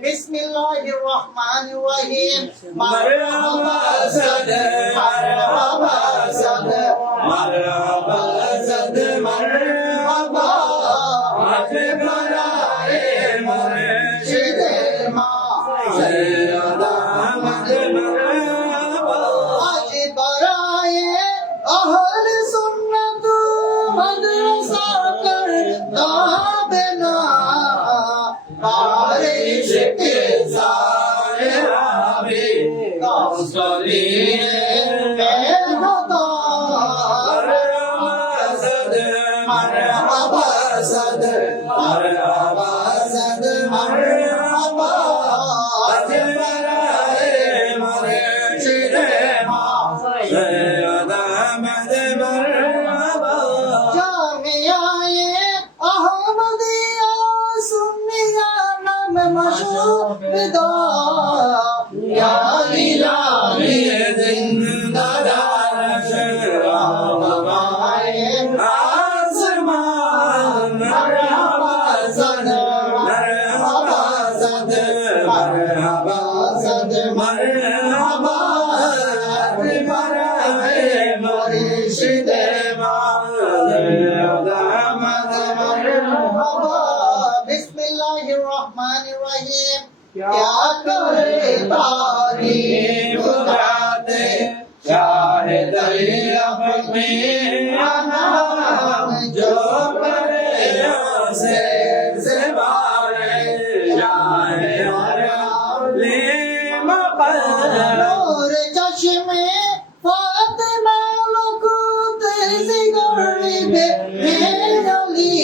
बिस्मिल्लाहिर रहमानिर रहीम मरहबा सद मरहबा सद मरहबा सद मरहबा आज बराए मुर्शिद मा सैयदा अहमद मरहबा आज बराए अहल सुन्नत मदरसा कर दाबना बारिश के सायराबे कौसलीने मेहता मरहबा सद मरहबा सद मरहबा आज बराए मुर्शिद मा सैयदा अहमद मरहबा जामियाए अहमदिया सुन्निया नाम मशहूदा या इलाही जिंदादार शराबाए आसमान मरहबा सद मरहबा सद मरहबा सद मरहबा आज बराए मुर्शिद मा सैयदा अहमद मरहबा बिस्मिल्लाहिर रहमानिर रहीम क्या करे तारीफ गाते शाहिद अपने नाम जो करे उसे सिवाए शाहे और नूर चश्मे फातिमा लकुत सिगरबे मेरली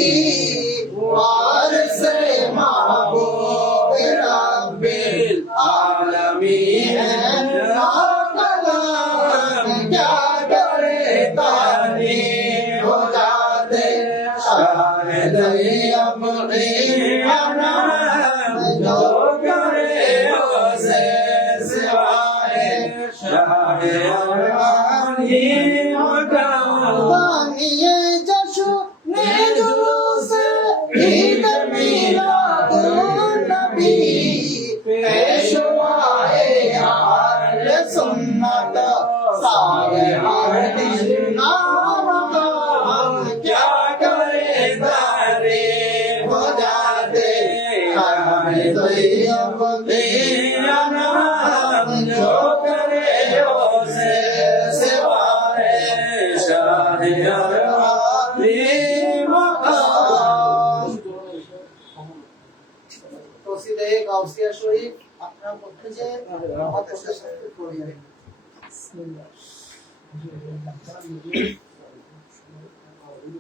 वारिस महबूब रब्बिल आलमीन क्या करे तारीफ गाते शाहिद अपने नाम जो करे उसे सिवाए शाहे और बानिए जशो ने जुलूस ईद मिलादुन नबी पेशवाए अहले सुन्नत सारे अहले नाम क्या करे तारीफ गाते शाहे तैयब तेरा नाम जो करे उसे सिवाए शाहे और তৌসিদে গাউসিয়া শরীফ আপনার পক্ষে যে আমাদের সাথে করিয়ে বিসমিল্লাহ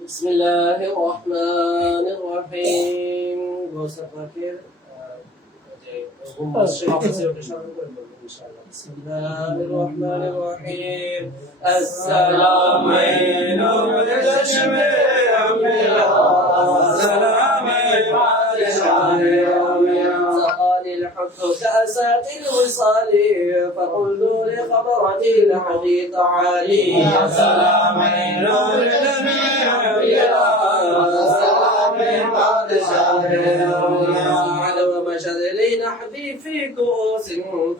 بسم الله الرحمن الرحيم وصفاكر بسم الله الرحمن الرحيم السلام نور الشمس السلام سقاني الحب كأسات الوصال فقلت لخبرة الحديث علي السلام نور السلام بعد شهر ومشد لي نحبي في كؤوس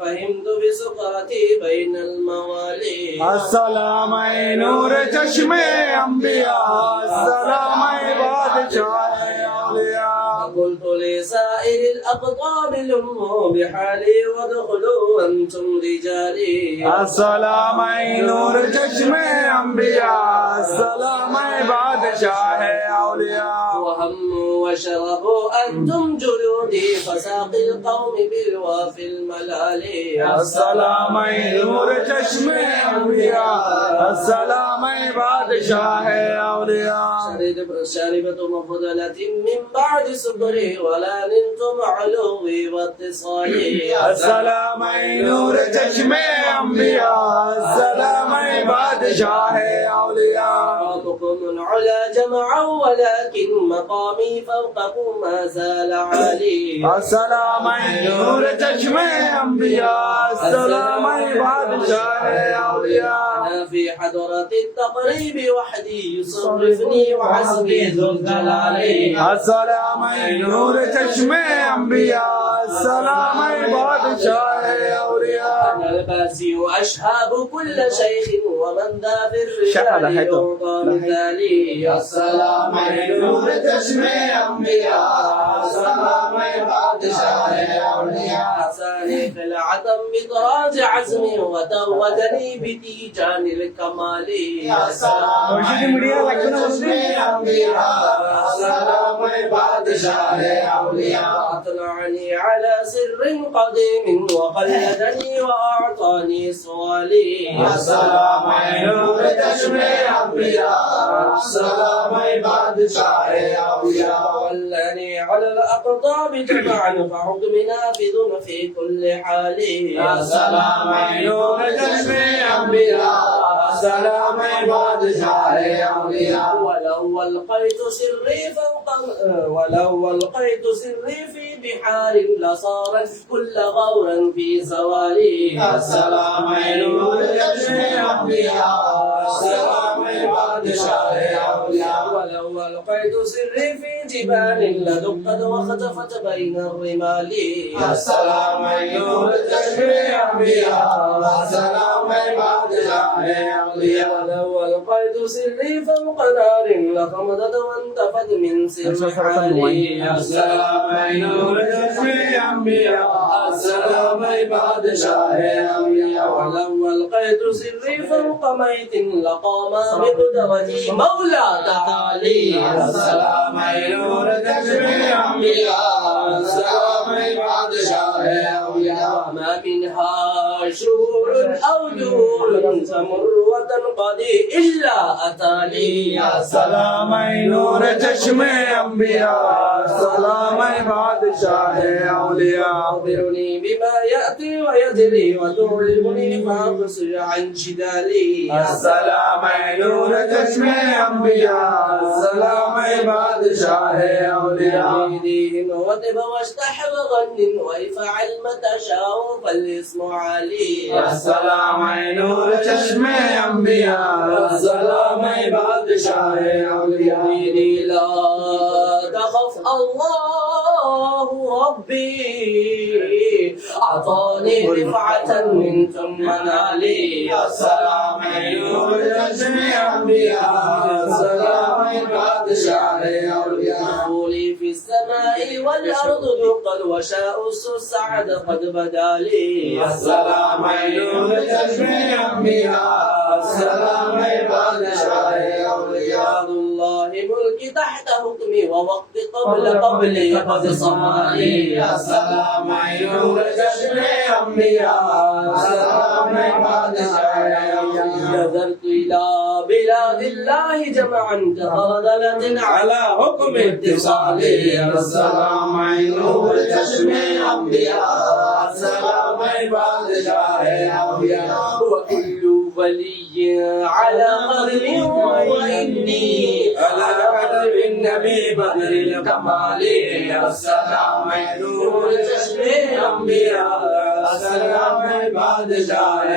فهمت بسقاتي بين الموالي السلام نور چشم انبیاء السلام بادشاہ اولیاء قلت لسائر الأقطاب لموا بحالي وادخلوا أنتم رجالي السلام نور چشم انبیاء السلام بادشاہ اولیاء وهموا وشربوا أنتم جلودي فساقي القوم بالوافي الملالي السلام نور چشم انبیاء السلام بادشاہ اولیاء شربت مفضلة من بعد صبري ولا نلت معلوي واتصالي السلام نور چشم انبیاء السلام بادشاہ اولیاء بعضكم العلا جمعا ولكن مقامي فوقكم ما زال عالي السلام نور چشم انبیاء السلام بادشاہ اولیاء أنا في حضرة التقريب وحدي يصرفني وحسبي ذو الجلال السلام نور چشم انبیاء السلام بادشاہ اولیاء أنا الباسي أشهاب كل شيخ ومن ذا في الرجال يعطى مثالي السلام نور چشم انبیاء السلام بادشاہ اولیاء حساني خلعة بطراج عزمي وتوجني بتيجان الكمال أطلعني على سر قديم وقلدني وأعطاني سؤالي السلام نور چشم انبیاء السلام بادشاہ اولیاء ولاني على الأقطاب جمعا فعد منافذ في كل حال السلام نور چشم انبیاء السلام بادشاہ اولیاء ولو ألقيت سري في بحار لصارت كل غور في زوالي السلام نور چشم انبیاء السلام بادشاہ اولیاء ولو ألقيت سري في جبال لدقت واختفت بين الرمال السلام نور چشم انبیاء السلام بادشاہ اولیاء ولو ألقيت سري فوق نار لخمدت وانتفت من سر حالي السلام نور چشم انبیاء السلام بادشاہ اولیاء ولو ألقيت سري فوق ميت لقام بقدرتي مولى تعالي السلام نور چشم انبیاء السلام بادشاہ اولیاء ما منها شهور أو دهور تمر وتنقضي إلا أتالي السلام نور چشم انبیاء السلام بادشاہ اولیاء أخبرني بما يأتي ويجري وتعلمني فأقصر عن جدالي السلام نور چشم انبیاء السلام بادشاہ اولیاء بيديهم وطب واشتح وغن وافعل ما تشاء فالاسم علي السلام نور چشم انبیاء السلام بادشاہ اولیاء بيدي لا تخف الله ربي أعطاني رفعة من ثم منالي السلام نور چشم انبیاء السلام بادشاہ اولیاء قولي في السماء والأرض دقا وشاء السعد قد بدا لي السلام نور چشم انبیاء السلام بادشاہ اولیاء الله الله ملكي تحت حكمي ووقت قبلي قد صمالي السلام عيون جشن أنبياء السلام بادشاہ نظرت إلى بلاد الله جمعا كخردلة على حكم اتصالي السلام عيون جشن أنبياء السلام بادشاہ وكل ولي على قدر وإني على قدر النبي بدر الكمال السلام عيون جشن أنبياء السلام بادشاہ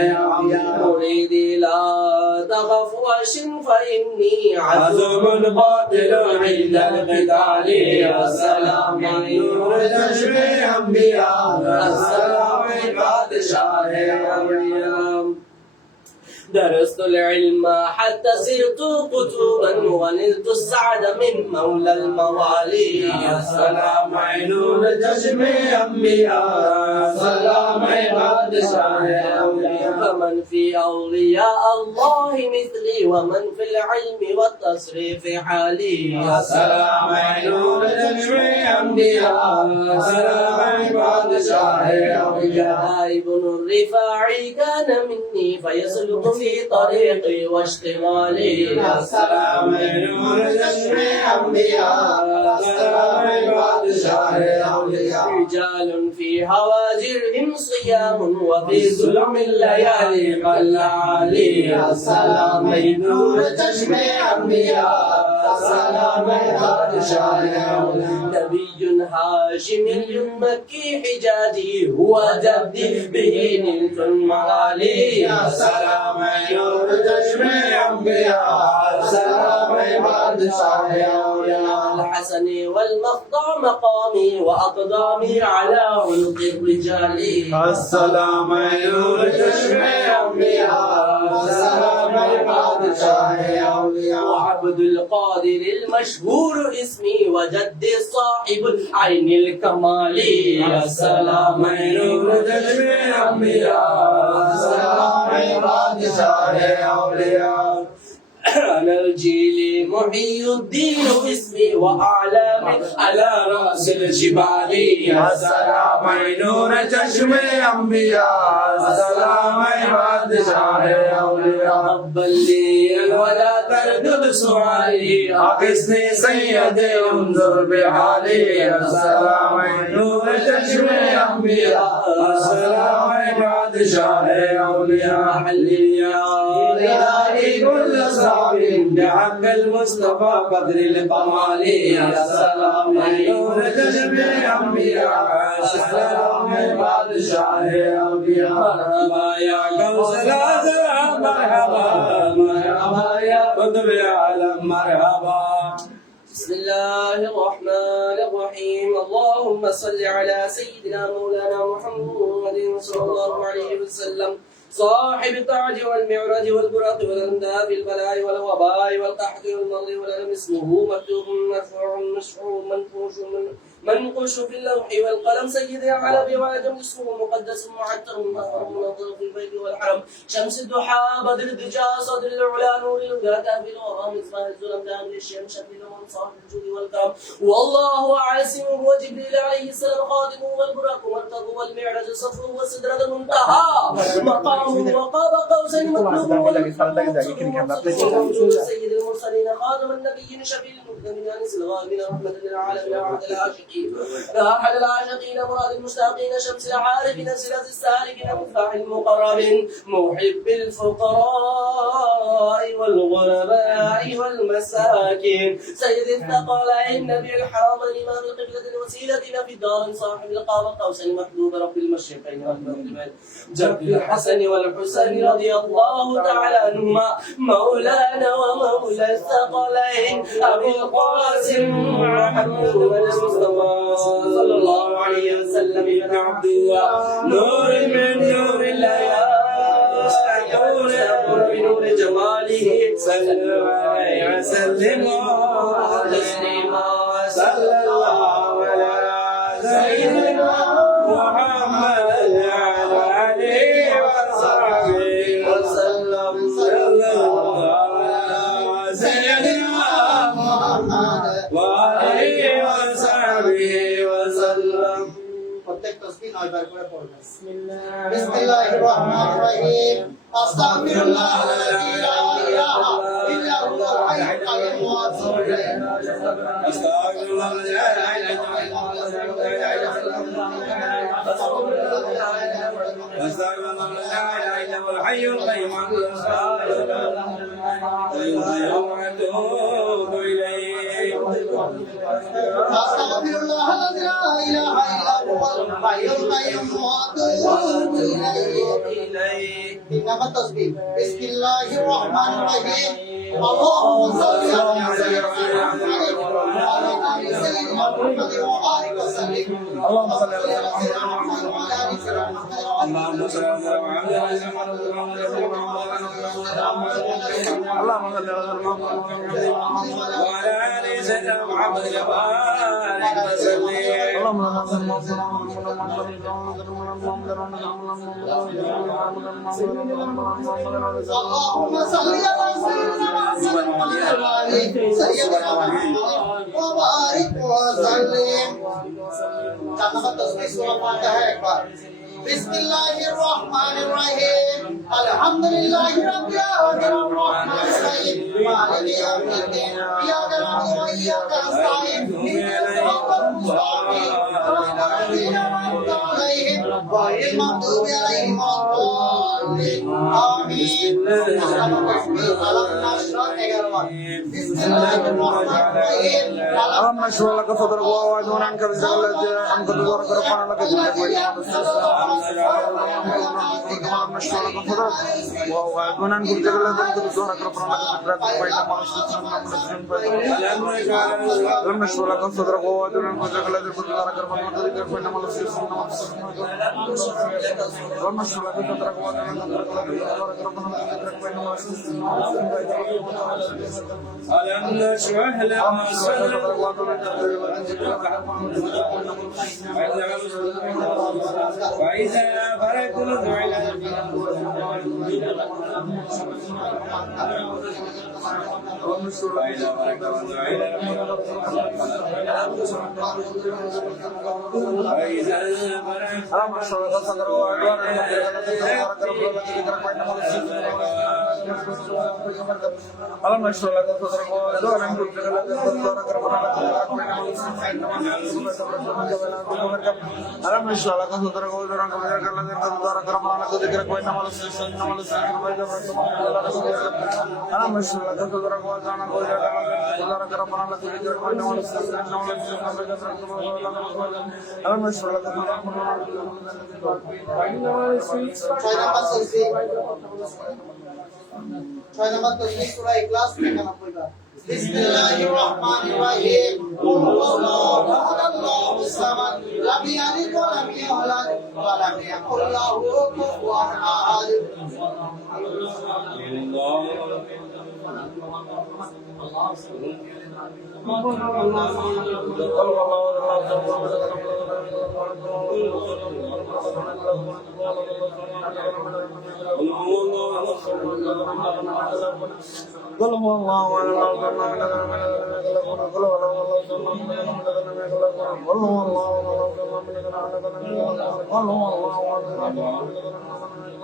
مريدي لا تخف واشن فإني عزم قاتل عند القتال السلام عيون جشن أنبياء السلام بادشاہ درست العلم حتى صرت كتبا ونلت السعد من مولى الموالي السلام عيون جشن أنبياء السلام بادشاہ فمن في أولياء الله مثلي ومن في العلم والتصريف حالي السلام عيون جشن أنبياء السلام بادشاہ ابن الرفاعي كان مني فيسلك في طريقي واشتغالي السلام عيون جشن أنبياء السلام بادشاہ رجال في هواجرهم صيام وفي ظلم الليالي قلالي السلام عيون جشن أنبياء السلام بادشاہ نبي هاشمي مكي حجازي هو جدي به نلت المعالي السلام عيون جشن أنبياء السلام بادشاہ الحسن والمخضع مقامي وأقدامي على عنق الرجال السلام عيون جشن أنبياء السلام بادشاہ وعبد القادر المشهور اسمي وجدي صاحب العين الكمال السلام عيون جشن أنبياء السلام بادشاہ أنا الجيل محي الدين اسمي وأعلام على رأس الجبال السلام عيون جشن أنبياء السلام بادشاہ رب لي ولا تردد سؤالي أقسني سيدي انظر بحالي السلام عيون جشن أنبياء السلام بادشاہ حلي يا إلهي كل صعب بحق المصطفى قدر الكمال السلام عيون جشن أنبياء السلام بادشاہ مرحبا يا قوس الأزرع مرحبا مرحبا يا قطب العالم مرحبا بسم الله الرحمن الرحيم اللهم صل على سيدنا مولانا محمد صلى الله عليه وسلم صاحب التاج والمعراج والبراق والأنداء بالبلاء والوباء والقحط والمرض والألم اسمه مكتوب مرفوع مشفوع منقوش في اللوح والقلم سيدي على بوادم اسمه مقدس معتر مطهر منظر في البيت والحرم شمس الضحى بدر الدجى صدر العلا نور الهدى كافي الغرام مصباح الظلم دام للشمس شكل صاحب الجود والكرم والله عاصمه وجبريل عليه السلام خادمه والبراق مركبه والمعراج صفه والسدرة المنتهى مقامه وقاب قوسين مطلوب سيد المرسلين خاتم النبيين شفيع المقدمين انس الغابرين رحمة للعالمين وعبد العاشقين راحل العاشقين مراد المشتاقين شمس العارفين سراج السالكين مفتاح المقربين محب الفقراء والغرباء والمساكين سيد الثقلين نبي الحرمين امام القبلة وسيلتنا في الدار صاحب القاب قوسين محبوب رب المشرقين والمغربين جد الحسن والحسين رضي الله تعالى عنهما مولانا ومولى الثقلين ابي القاسم محمد المصطفى صلى الله عليه وسلم ابن عبد الله نور من نور الله نور بنور جماله صلى عليه وسلم تسليما صلى الله على سيدنا محمد وعلى اله وصحبه وسلم صلى الله على سيدنا তাসবিহ 9 বার করে পড়বেন বিসমিল্লাহির রহমানির রহিম আস্তাগফিরুল্লাহাল্লাযী লা ইলাহা ইল্লা হুয়াল হাইয়ুল কাইয়্যুম ওয়া আতুবু ইলাইহি আস্তাগফিরুল্লাহাল্লাযী লা ইলাহা ইল্লা হুয়াল হাইয়ুল কাইয়্যুম ওয়া আতুবু ইলাইহি তিন নাম্বার তাসবিহ বিসমিল্লাহির রহমানির রহিম আল্লাহুম্মা সাল্লি আলা সাইয়্যিদিনা মুহাম্মাদ ওয়া আলি ওয়াসাল্লিম আল্লাহুম্মা সাল্লি আলা সাইয়্যিদিনা মুহাম্মাদ ওয়া আলা আলি সাইয়্যিদিনা মুহাম্মাদ اللهم صل على وعلى ال سيدنا محمد وبارك وسلم اللهم صل على سيدنا محمد سيدنا محمد وبارك وسلم كما تصبح سورة الفاتحة একবার بسم الله الرحمن الرحيم الحمد لله رب العالمين الرحمن الرحيم مالك يوم الدين إياك نعبد وإياك نستعين اهدنا الصراط المستقيم صراط الذين أنعمت عليهم غير المغضوب عليهم ولا الضالين آمين ألم نشرح 11 বার بسم الله الرحمن الرحيم اللهم اشرح لك صدرك ووضع عنك وزر عنك تبارك ربنا لك ذكرك اللهم اشرح لك صدرك ووضع عنك وزر عنك تبارك ربنا لك اللهم اشرح لك صدرك ووضع عنك وزر عنك تبارك ربنا لك ذكرك اللهم اشرح لك صدرك ووضع عنك وزر عنك تبارك ربنا لك ذكرك ألم نشرح لك صدرك وإذا فرغت اللهم اشرح لك صدرك ووضع عنك وزر تبارك ربنا لك اللهم اشرح لك صدرك ووضع عنك وزر تبارك ربنا لك ذكرك وإنما اللهم اشرح لك صدرك ووضع عنك وزر تبارك ربنا لك ذكرك وإنما اللهم اشرح لك ছয় নম্বর তাসবিহ সূরা ইখলাস 91 বার বিসমিল্লাহির রহমানির রহিম কুল হুয়াল্লাহু আহাদ আল্লাহুস সামাদ লাম ইয়ালিদ ওয়া লাম ইউলাদ ওয়া লাম ইয়াকুল লাহু কুফুওয়ান আহাদ قل هو الله احد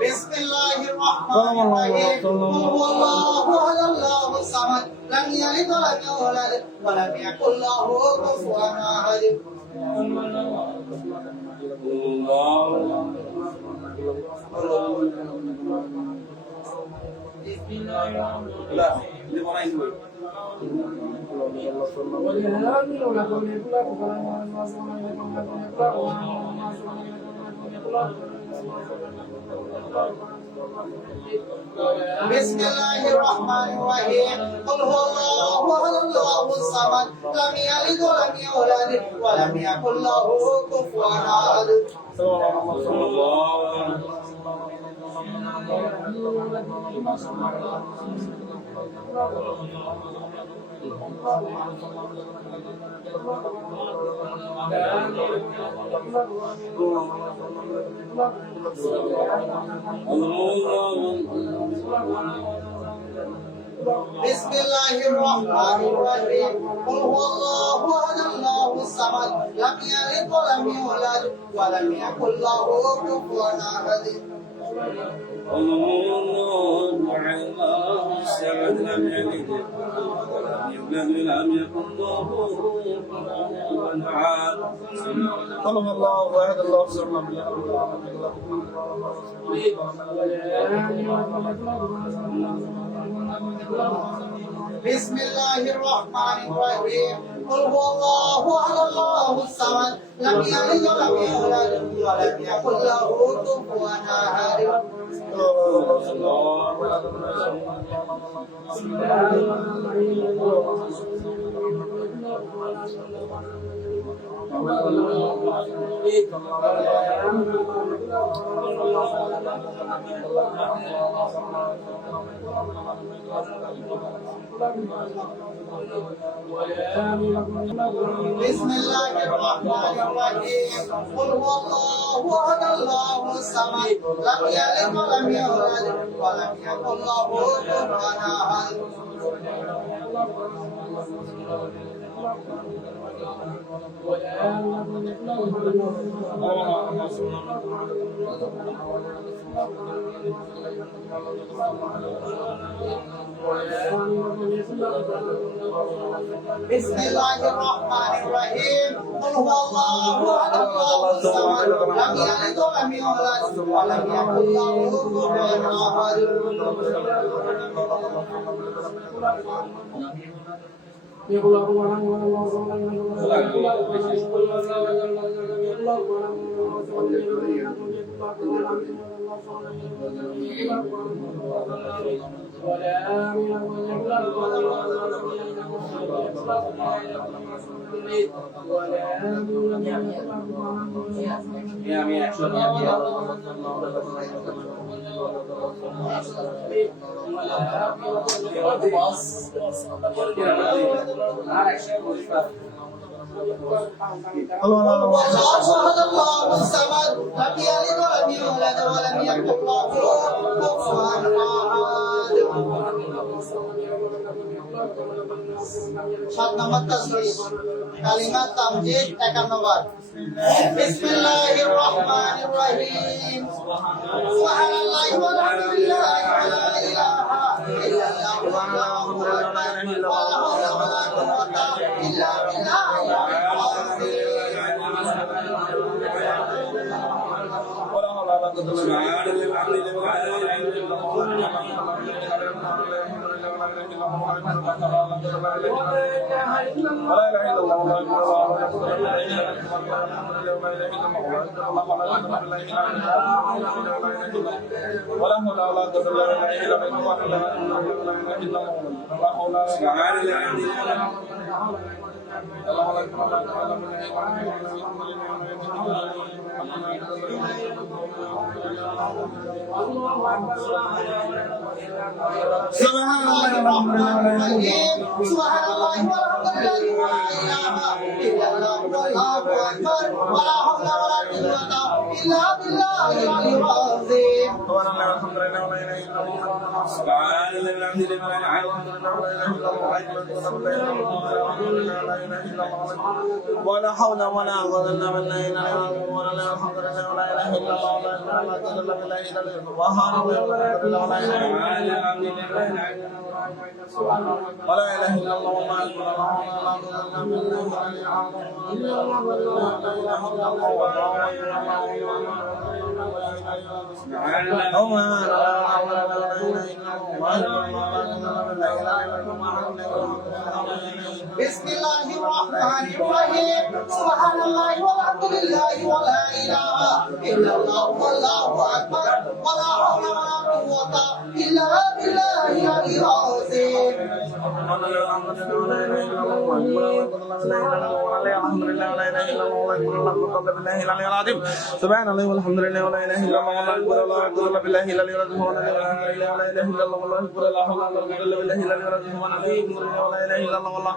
بسم الله الرحمن الرحيم قل هو الله احد الله الصمد لم يلد ولم يولد ولم يكن له كفوا احد بسم الله الرحمن الرحيم قل هو الله احد الله الصمد لم يلد ولم يولد ولم يكن له كفوا احد بسم الله الرحمن الرحيم قل هو الله احد الله الصمد لم يلد ولم ولم يولد ولم يكن له كفوا أحد. الله الله الصمد لم يلد ولم يولد ولم يكن له كفوا أحد. قل هو الله احد الله الصمد لم يلد بسم الله الرحمن الرحيم قل هو الله أحد الله الصمد لم يلد ولم يولد ولم يكن له كفوا أحد. بسم الله الرحمن الرحيم قل هو الله أحد الله الصمد لم يلد ولم يولد ولم يكن له كفوا أحد. بسم الله الرحمن الرحيم قل هو الله أحد الله الصمد لم يلد ولم يولد ولم يكن له كفوا أحد. الله أحد الله الصمد لم يلد ولم يولد ولم يكن له كفوا أحد. 7 নম্বর তাসবিহ কালিমাত তামজিদ 51 বার। বিসমিল্লাহির রহমানির রহিম সুবহানাল্লাহি ওয়ালহামদুলিল্লাহি ওয়ালা ইলাহা ইল্লাল্লাহ ওয়াল্লাহু আকবার ওয়ালা হাওলা ওয়ালা কুওয়াতা ইল্লা বিল্লাহিল আলিyyil আযীম। Subhanallah ولا حول ولا قوة إلا بالله ولا الحمد لله ولا إله إلا الله ولا قوة إلا بالله ولا إله إلا الله وما أكبر بسم الله الرحمن الرحيم سبحان الله والحمد لله ولا إله إلا الله والله أكبر ولا حول ولا قوة إلا بالله العلي العظيم. سبحان الله والحمد لله ولا إله إلا الله والله أكبر ولا قوة بالله العلي العظيم ولا إله إلا الله والله أكبر ولا حول ولا قوة إلا بالله العلي العظيم ولا إله إلا الله والله أكبر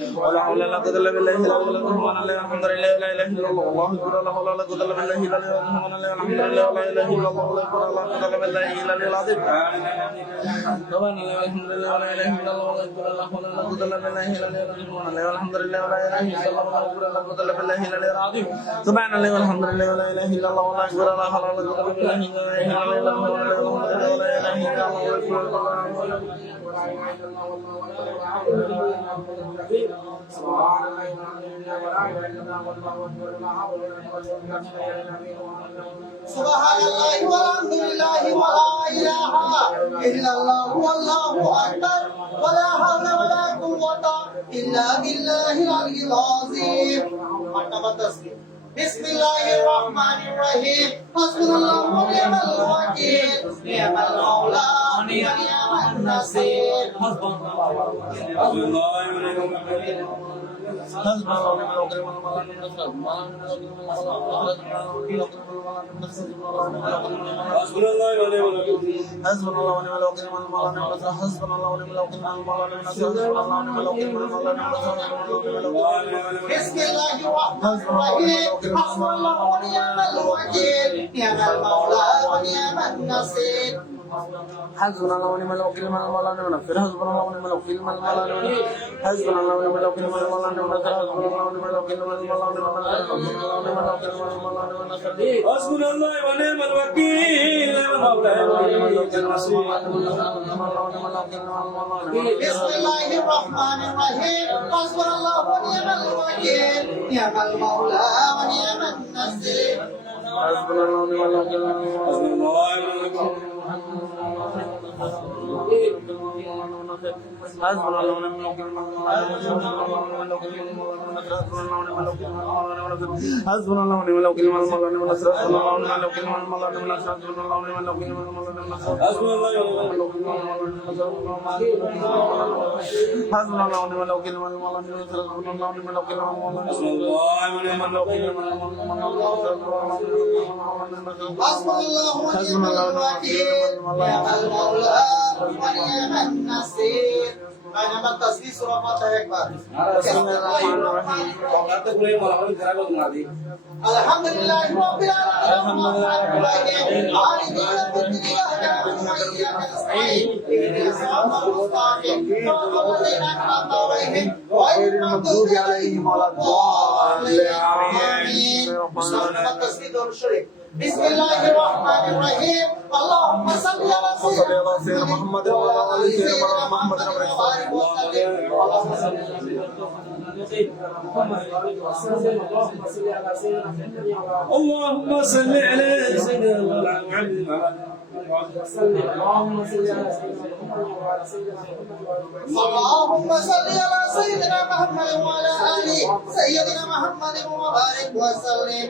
ولا حول ولا قوة إلا بالله العلي العظيم ولا الحمد لله ولا إله إلا الله والله أكبر ولا حول ولا قوة إلا بالله العلي العظيم ولا الحمد لله ولا إله إلا الله والله أكبر ولا قوة إلا بالله العلي العظيم. سبحان الله والحمد لله ولا اله الا الله والله اكبر الله ولا قوه الا بالله العلي العظيم سبحان الله والحمد لله ولا اله الا الله والله اكبر الله ولا قوه الا بالله العلي سبحان الله والحمد لله ولا إله إلا الله والله أكبر ولا حول ولا قوة إلا بالله العلي العظيم. بسم الله الرحمن الرحيم حسبنا الله ونعم الوكيل نعم المولى ونعم النصير. حسبنا الله ونعم الوكيل حسبنا الله ونعم الوكيل حسبنا الله ونعم الوكيل بسم الله الرحمن الرحيم حسبنا الله ونعم الوكيل نعم المولى ونعم النصير. حسبنا الله ونعم الوكيل من المولى ونعم النصير حسبنا الله ونعم الوكيل من المولى ونعم النصير حسبنا الله ونعم الوكيل من المولى ونعم النصير حسبنا الله ونعم الوكيل من المولى ونعم النصير حسبنا الله ونعم الوكيل من المولى ونعم النصير. بسم الله الرحمن الرحيم حسبنا الله ونعم الوكيل نعم المولى ونعم النصير. حسبنا الله ونعم الوكيل حسبنا الله حسبنا الله ونعم الوكيل حسبنا الله ونعم الوكيل من المولى ونعم النصير حسبنا الله ونعم الوكيل من المولى ونعم النصير حسبنا الله ونعم الوكيل من المولى ونعم النصير حسبنا الله ونعم الوكيل من المولى ونعم النصير حسبنا الله ونعم الوكيل من المولى ونعم النصير حسبنا الله ونعم الوكيل من المولى حسبنا الله ونعم الوكيل من حسبنا الله ونعم الوكيل نعم المولى ونعم النصير. نعم التسبيح سورة الفاتحة أكبر. بسم الله الرحمن الرحيم الحمد لله رب العالمين الرحمن الرحيم مالك يوم الدين إياك نعبد وإياك نستعين اهدنا الصراط المستقيم صراط الذين أنعمت عليهم غير المغضوب عليهم ولا الضالين آمين. نعم التسبيح دور الشريف. بسم الله الرحمن الرحيم اللهم صل على سيدنا محمد وعلى آل سيدنا محمد وبارك وسلم. اللهم صل على سيدنا محمد اللهم صل على سيدنا محمد وعلى آل سيدنا محمد وبارك وسلم.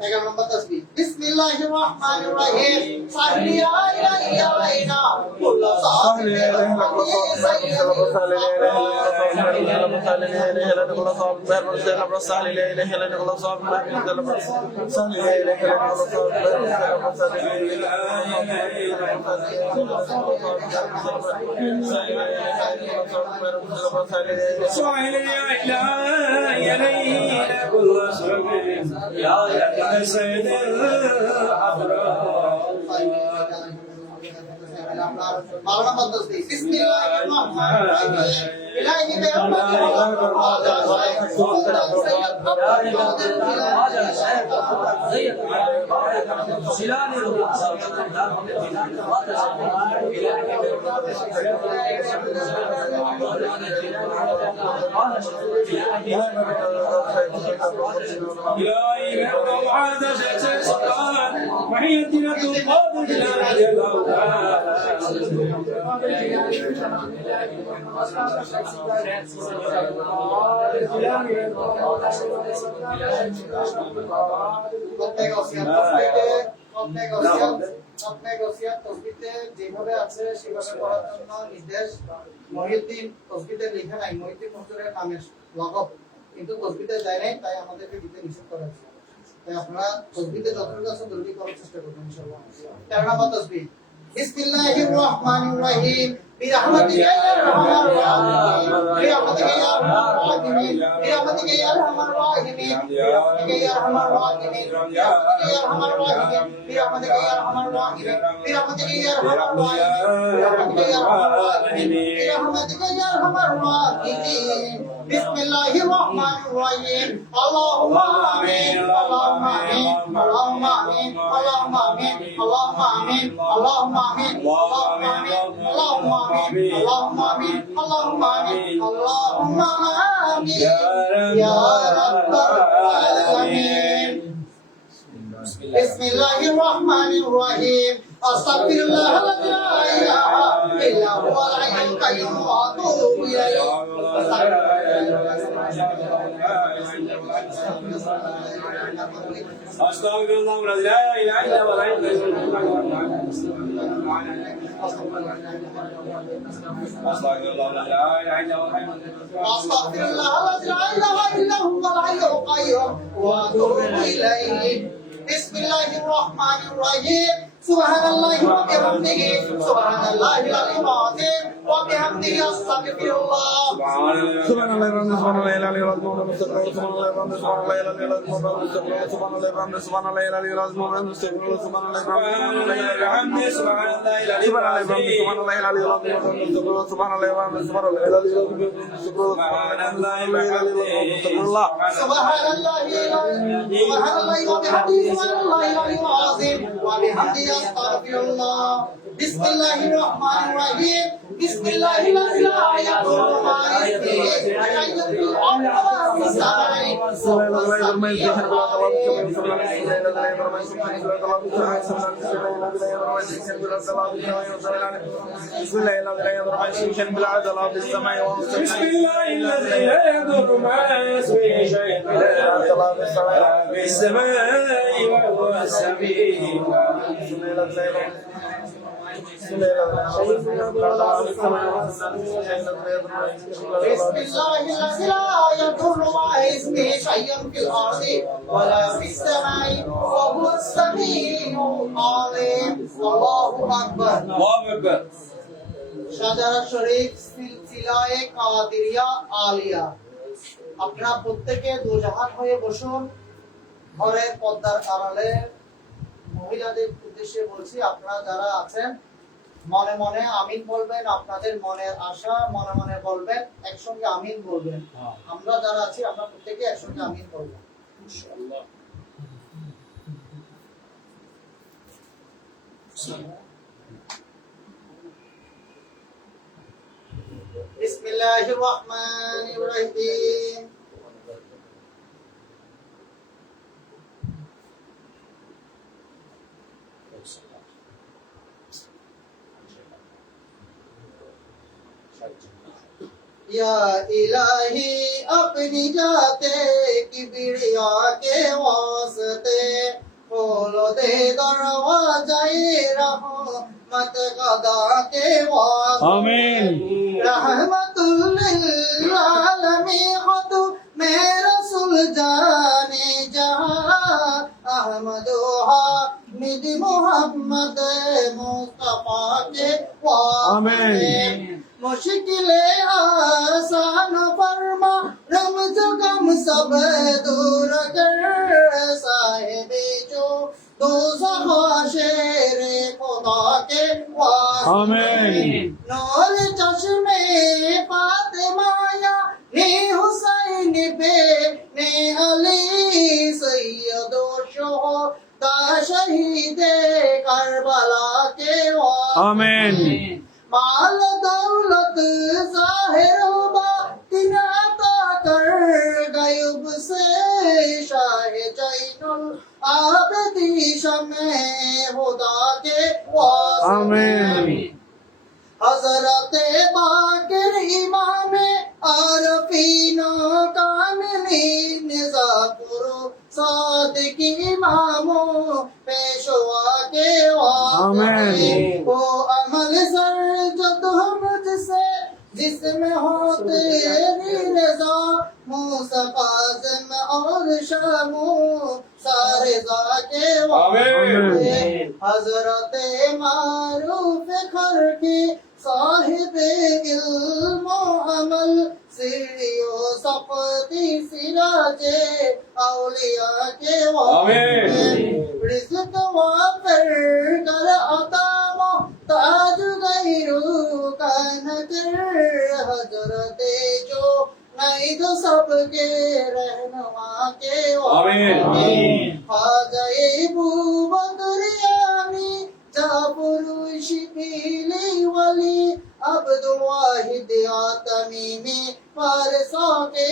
11 নম্বর তাসবিহ بسم الله الرحمن الرحيم صل يا إلهنا كل صاحب سهل يا إلهي كل صبر يا سيد الأبرار بسم الله الرحمن الرحيم إلهي برحمتك إلهي بحق هذا شيء سلطان وحيدنا القادر لا رجل যেভাবে আছে সেভাবে করার জন্য নির্দেশ। মহিউদ্দিন তসবিতে লিখে নাই, মহিউদ্দিন হুজুরের নামের লকব, কিন্তু তসবিতে যায় নাই, তাই আমাদেরকে দিতে নিষেধ করা হয়েছে। তাই আপনারা তসবিতে যতটুকু আছে জলদি করার চেষ্টা করবেন ইনশাআল্লাহ। 13 নম্বর তসবিহ বিসমিল্লাহির রহমানির রহিম برحمتك يا ارحم الراحمين برحمتك يا ارحم الراحمين برحمتك يا ارحم الراحمين برحمتك يا ارحم الراحمين برحمتك يا ارحم الراحمين برحمتك يا ارحم الراحمين برحمتك يا ارحم الراحمين برحمتك يا ارحم الراحمين برحمتك يا ارحم الراحمين بسم الله الرحمن الرحيم اللهم امين اللهم امين اللهم امين اللهم امين اللهم امين اللهم امين اللهم امين اللهم امين اللهم امين اللهم امين اللهم امين يا رب العالمين بسم الله الرحمن الرحيم استغفر الله الذي لا اله الا هو الحي القيوم واتوب اليه أستغفر الله لا إله إلا هو الحي القيوم أستغفر الله لا إله إلا هو الحي استغفر الله الذي لا اله الا هو الحي القيوم واتوب اليه بسم الله الرحمن الرحيم سبحان الله وبحمده سبحان الله العلي العظيم وبحمده استغفر الله سبحان الله العظيم سبحان الله العلي العظيم سبحان الله العظيم سبحان الله العلي العظيم سبحان الله العظيم سبحان الله العلي العظيم سبحان الله العظيم سبحان الله العلي سبحان الله العلي العظيم سبحان الله العظيم سبحان الله العلي العظيم سبحان الله سبحان الله وبحمده سبحان الله العلي العظيم وبحمده استغفر الله بسم الله الرحمن الرحيم بسم الله الذي لا يضر مع اسمه شيء في الارض ولا في السماء بسم الله بسم الله الذي لا يضر مع اسمه شيء في السماء وهو السميع بسم الله الذي لا يضر مع اسمه شيء في الارض ولا في السماء وهو السميع العليم الله اكبر الله أكبر শাজারা শরীফ সিলসিলায়ে কাদেরিয়া আলিয়া আপনারা প্রত্যেকে দুজাহান হয়ে বসুন ঘরের পর্দার আড়ালে মহিলাদের উদ্দেশ্যে বলছি আপনারা যারা আছেন মনে মনে আমিন বলবেন আপনাদের মনের আশা মনে মনে বলবেন একসঙ্গে আমিন বলবেন আমরা যারা আছি আমরা প্রত্যেকে একসঙ্গে আমিন বলবো ইনশাআল্লাহ بسم الله الرحمن الرحيم या इलाही अपनी जाते किबरिया के वास्ते खोलो दे दरवाज़े रहमत गदा के वास्ते आमीन रहमतुल लिल आलमीन हो तू मेरा रसूल जाने जहां अहमद हामिद मोहम्मद मुस्तफा के वास्ते मुश्किले आसान फरमा रमज गम सब दूर कर साहिबे जो दोज़ख शेरे खुदा के वास्ते नूर चश्मे फातिमा या ने हुसैन पे ने अली सैयदो शुहदा शहीदे करबला के वास्ते माल दौलत जाहिर बातिन अता कर गायब से शाह जैनुल आबिदी शमे खुदा के वास्ते हजरते बाकिर इमामे आरफीन कामिलीन ज़ाकुर सादिक इमामो पेशवा के वास्ते वो अमल सर जो तुम मुझसे जिसमें हो तेरी रज़ा मुसफ़ा ज़म और शमो सारे ज़ाके वास्ते हज़रत मारूफ खर की साहिब इल्म अमल सीढ़ियों सपती सिराजे औलिया के रिज़्क़ वाफिर कर अता ताज गैरू का नजर हजरते जो नहीं तो सबके रहनुमा के हाज़े बू बदरियानी जाफरू शिबीली वली अब्दुल वाहिद आतमीमी फारसा के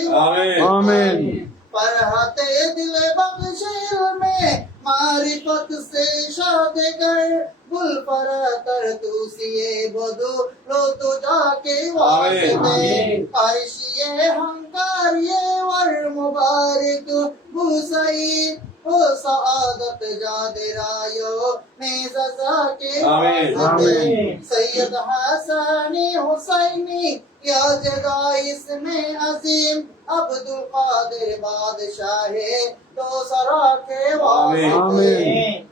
फरहते दिल बख्शिल में मारिफत से शाद कर गुल पर तर तुसिए बदू लो तो जाके वास्ते अर्शिये हंकारिये वर मुबारक बुसई ओ सआदत जादरायो में सजा के वास्ते सैयद हसनी हुसैनी या जगह इसमें अजीम अब्दुल कादिर बादशाह तो सरा के वास्ते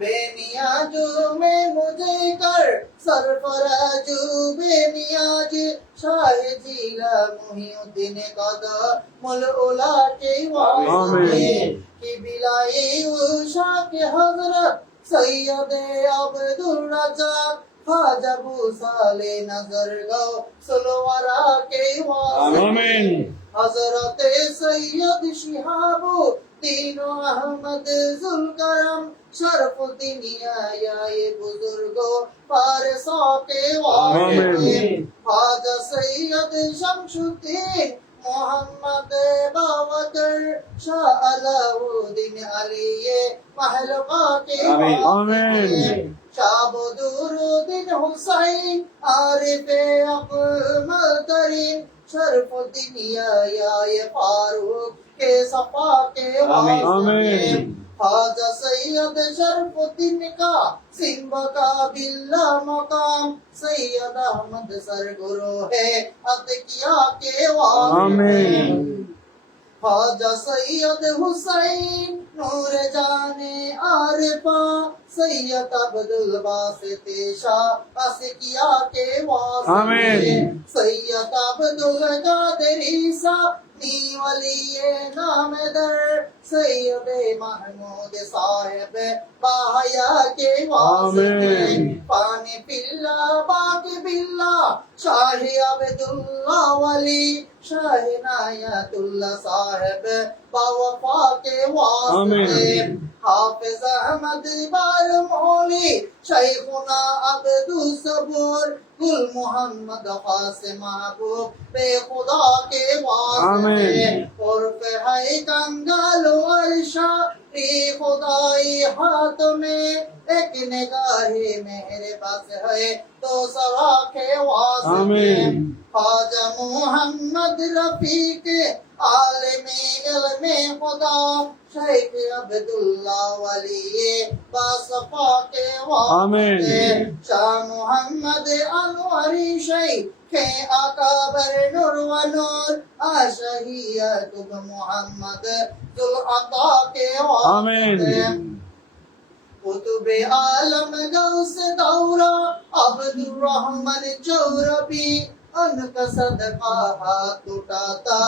बेनियाजू में मुझे कर सरफराजू बेनियाज शाह जीला मुहिउद्दीन कदा मुल उला के वास्ते कि बिलाई उषा के हजरत सैयद अब्दुल रज़ाक ख्वाजा अबू साले नजर गो सलवारा के वास्ते हजरत सैयद शिहाबु तीनो अहमद जुलकरम शरफुद्दीन या ये बुजुर्गो फारसा के वास्ते ख्वाजा सैयद शमशुद्दीन मोहम्मद बावकर शाह अलाउद्दीन अली महलका के वास्ते शाबुदुरुद्दीन हुसैन आरिफे अकमल तरीन शरफुद्दीन या ये फारूक के सफा के वास्ते ख्वाजा सैयद शरफुद्दीन का सिंबा का बिल्ला मकाम सैयद अहमद सरगुरु है अतकिया के वास्ते ख्वाजा सैयद हुसैन नूर जाने आरिफा सैयद अब्दुल बासित शाह असकिया के वास्ते सैयद अब्दुल कादिर ईसा नीवलिये नामदर सैयद महमूद साहिब बाहया के वास्ते पानी पिल्ला बाकी बिल्ला शाही अब्दुल्ला वली शाही नायतुल्ला साहिब बावफा के वास्ते हाफिज अहमद बार मौली शैखुना अब्दुल सबूर गुल मोहम्मद कासिम महबूब बेखुदा के वास्ते उर्फ है कंगाल वर्षा खुदाई हाथ में एक निगाहे मेरे पास है तो सरा के वास्ते ख्वाजा मोहम्मद रफीक आलिमी इल्मे खुदा शेख अब्दुल्ला वली बासफा के वास्ते शाह मोहम्मद अनवरी शेख के अकाबर नूर व नूर आशहियत मोहम्मद जुल अता के वास्ते कुतुबे आलम गौस दौरा अब्दुल रहमान चौरबी उनका सदका हाथ उठाता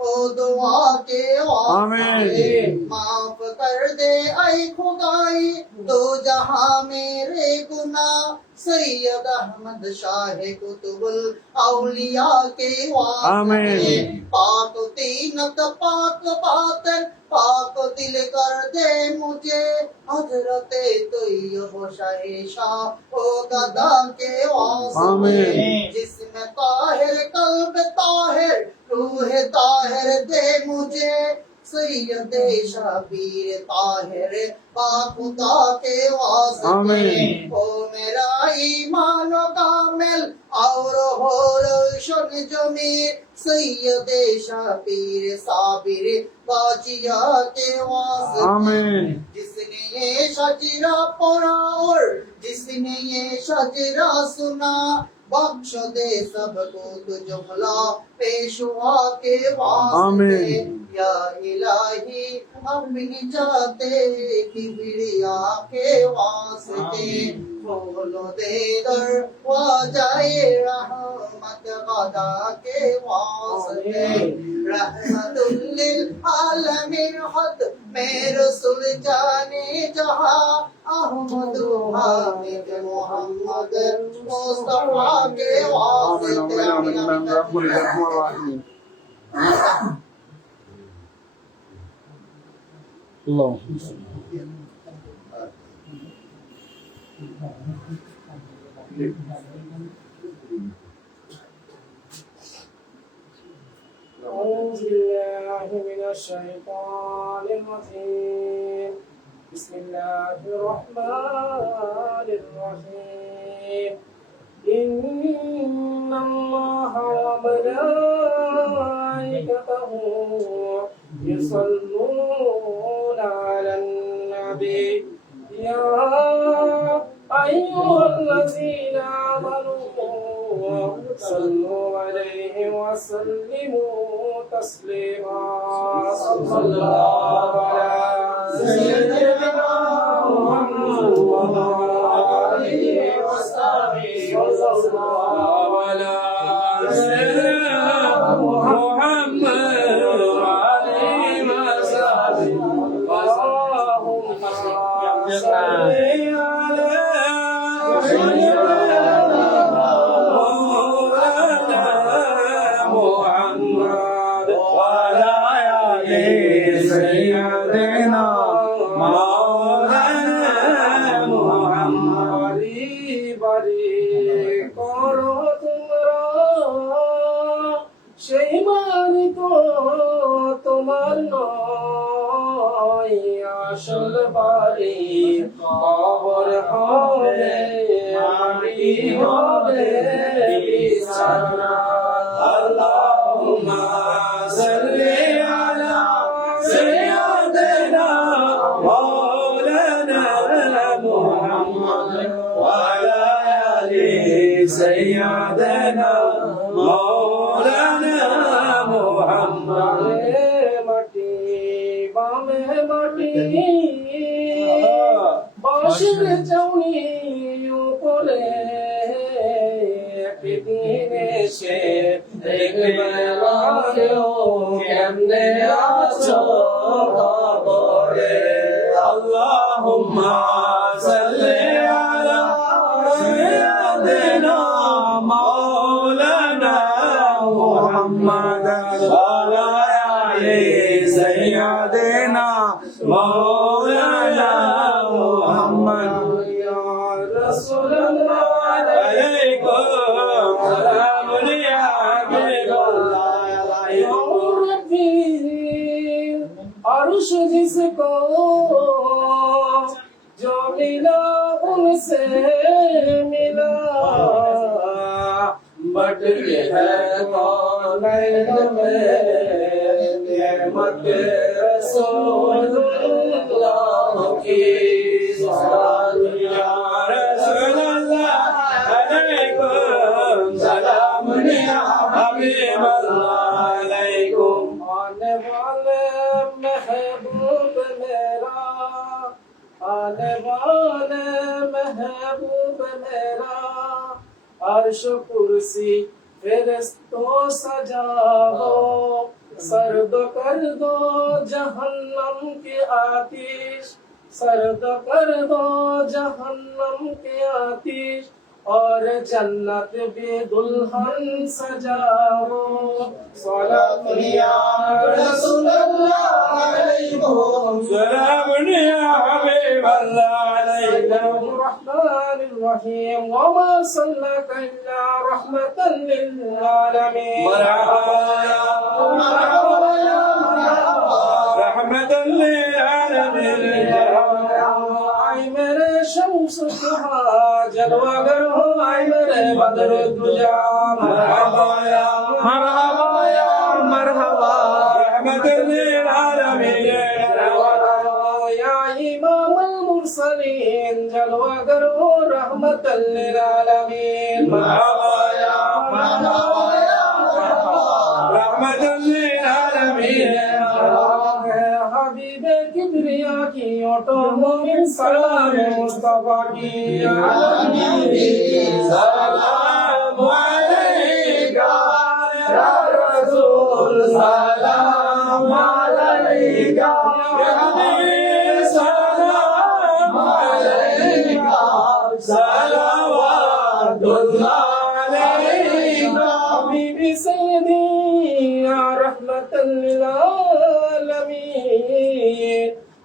ओ दुआ के वास्ते माफ कर दे ऐ खुदाई दो जहां मेरे गुनाह सैयद अहमद शाह कुतुबुल औलिया के वास्ते पाक तीनत पाक बातन पाक दिल कर दे मुझे हजरत तैयब शाह ओ गदा के वास्ते जिसमें ताहिर कल्ब ताहिर रूह ताहिर दे मुझे सैयद शबीर ताहिर बाखुदा के वास्ते ओ मेरा ईमान कामिल और हो रोशन जमीर सैयद शबीर साबिर बाजिया के वास्ते जिसने ये शजरा पढ़ा और जिसने ये शजरा सुना बख्श दे सबको तुझ भला पेशवा के वास्ते आमीन। या इलाही अपनी जाते किबरिया के वास्ते खोलो दे दरवाज़े रहमत खुदा के वास्ते रहमतुल लिल आलमीन खत में रसूल जाने जहां अहमद हामिद मोहम्मद मुस्तफा के वास्ते أعوذ بالله من الشيطان الرجيم بسم الله الرحمن الرحيم إن الله وملائكته يصلون على النبي يا أيها الذين آمنوا صلوا عليه وسلموا تسليما صلى الله على سيدنا محمد وعلى آله وصحبه وسلم على سيدنا محمد وعلى آله وصحبه اللهم صل على তোমার নয় আসল বাড়ি কবর হবে মাটি হবে বিছানা আল্লাহুম্মা সাল্লি আলা সাইয়্যিদিনা মাওলানা মুহাম্মদ ওয়া আলা আলি সাইয়্যিদিনা মাওলানা মুহাম্মদ মাটি বামে মাটি বাঁশের চাউনি উপরে একদিন এসে দেখবে কেউ কেমনে আছো খবরে আল্লাহুম্মা সাল্লি আলা সাইয়্যিদিনা মাওলানা মুহাম্মদ ওয়া আলি সাইয়্যিদিনা মাওলানা মুহাম্মদ ইয়া রাসূলুল্লাহ আলাইকুম সালাম ইয়া হাবিবাল্লাহ ইয়া রব্বি अर्श जिसको जो मिला उनसे मिला बट के है कौन में नेमत रसूलुल्लाह की सलाम या रसूलल्लाह अलैकुम सलाम या हबीबल्लाह अलैकुम आने वाले महबूब मेरा आने वाले महबूब मेरा अर्श कुर्सी फिरिश्तों सजाओ सर्द कर दो जहन्नम की आतिश सर्द कर दो जहन्नम की आतिश और जन्नत भी दुल्हन सजाओ सलाम या रसूलल्लाह अलैकुम सलाम या हबीबल्लाह अलैकुम रहमानिर रहीम वमा सल्लका इल्ला रहमतन लिल आलमीन मरहबा या मरहबा रहमतन लिल आलमीन आई मेरे शम्स दुहा जलवागर हो आई मेरे बदर तुझा मरहबा या मरहबा रहमतन लिल आलमीन या इमाम अल मुरसलीन जलवागर हो रहमतन लिल आलमीन मरहबा हबीबे किबरिया की ऑटोमोबिल सलाम मुस्तफा की सलाम अलैका या रसूल सलाम अलैका या हबीब सलाम अलैका सलावतुल्लाह अलैका हबीबी सय्यदी या रहमतल लिल आलमीन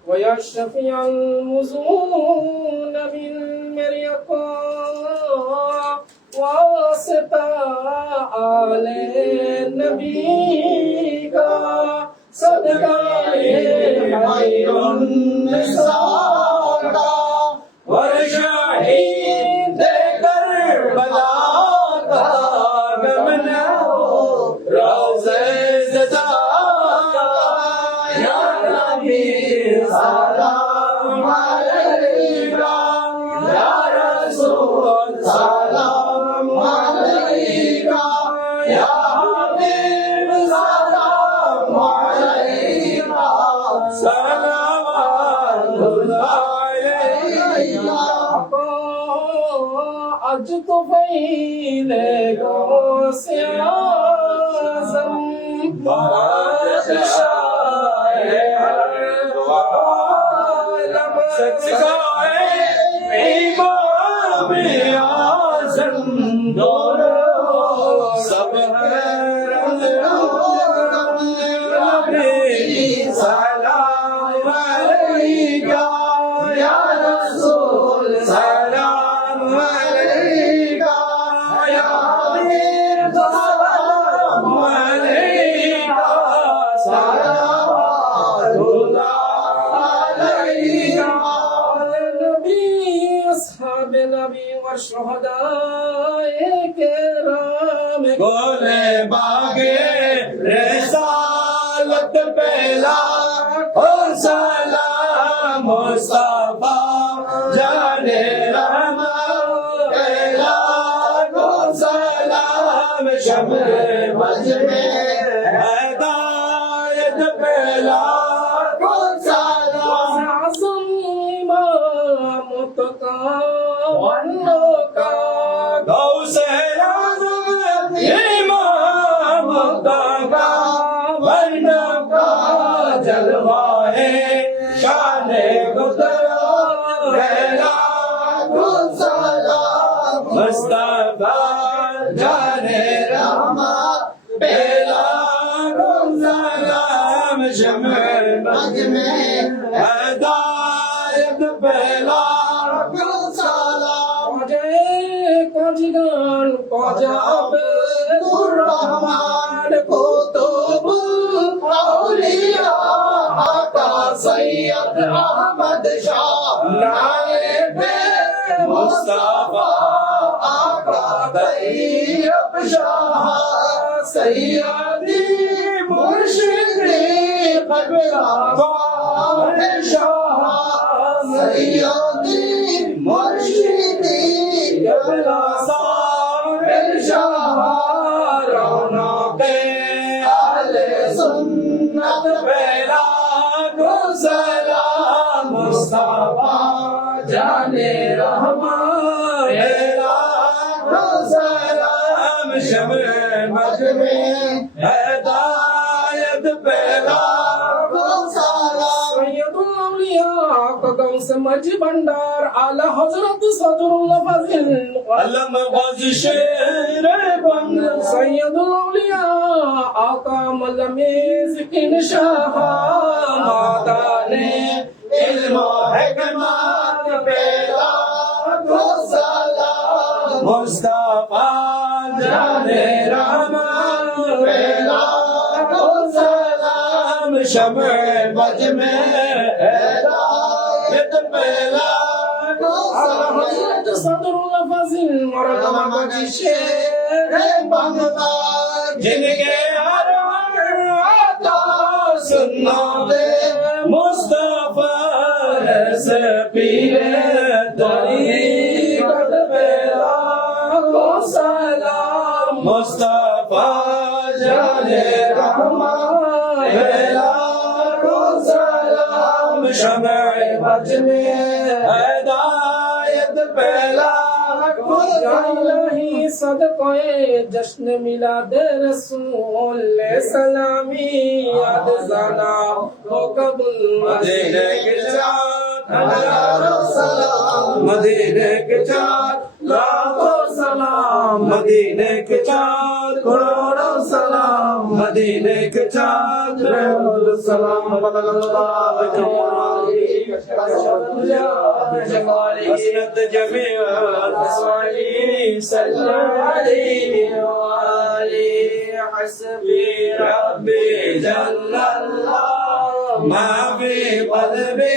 ويا شفيع المذنبين بالمريقا واسطة على النبي صدقة خير النساء ورشاهد كربلا كمنا روزة يا نبي سلام عليك يا رسول سلام عليك يا حبيب سلام عليك صلوات الله عليك أجد فيلك وسيازم इमाम आज़म दोनों सब सलाम अलैका या रसूल सलाम अलैका या हबीब सलाम अलैका सलावतुल्लाह अलैका नबी व शुहदाए किराम गोले बागे रिसालत पहला और सलाम मुस्तफा जाने रहमत पहला और सलाम शम्र मज में हिदायत पहला और सलाम आज़म इमाम मुतका जलवा है शान मुस्तफा जाने रहमत पहला सलाम शम्र मज में हिदायत पहला Kajigan Kajab Rahman Kutubul Awliya Aka Sayyid Ahmad Shah Naib Mustafa Aka Tayyib Shah Sayyidi Murshidi Qibla Fahir Shah Sayyidi Murshidi Qibla Fahir Shah Raunak-e Ahle Sunnat Bela Salam Mustafa Jane Rahman Bela Salam Shamr Majme Hidayat Bela Sayyidul Awliya Qadam se Maj Bandar Ala Hazrat Sadrullah Fazil Alam Ghazsher Band Sayyidul Awliya Aka Malamiz Kin Shah Madane Ilm Hikmat Bela Salam Mustafa Jane Rahman Bela Salam Shamr Majme Hidayat Bela Hazrat Sadrullah Fazil Maradama Ghazsher Band Jinke har ata sunnate Mustafa se pire tariqat bela salam Mustafa jane rahman bela शमअ हज में हिदायत पहला इलाही सदक़े जश्न मिलाद रसूल सलामी याद ज़ना हो कबूल मदीने के चाँद हज़ारों सलाम मदीने के चाँद लाखों सलाम मदीने के चाँद करोड़ों सलाम मदीने के चाँद करोड़ों सलाम बलगल्लाह जमाली हसनत जमीअ असवाली सल्लल्लाहु अलैहि वाली हस्बी रब्बी जल्लल्लाह मा फी क़ल्बी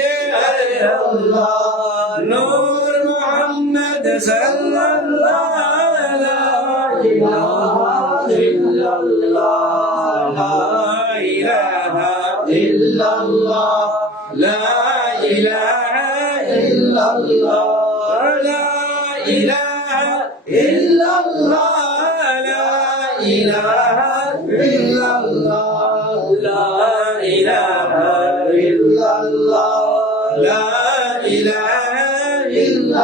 अल्लाह नूर मुहम्मद सल्लल्लाहु ला इलाहा इल्लल्लाह ला इलाहा इल्लल्लाह ला इलाहा इल्लल्लाह ला इलाहा इल्लल्लाह ला इलाहा इल्लल्लाह ला इलाहा इल्लल्लाह ला इलाहा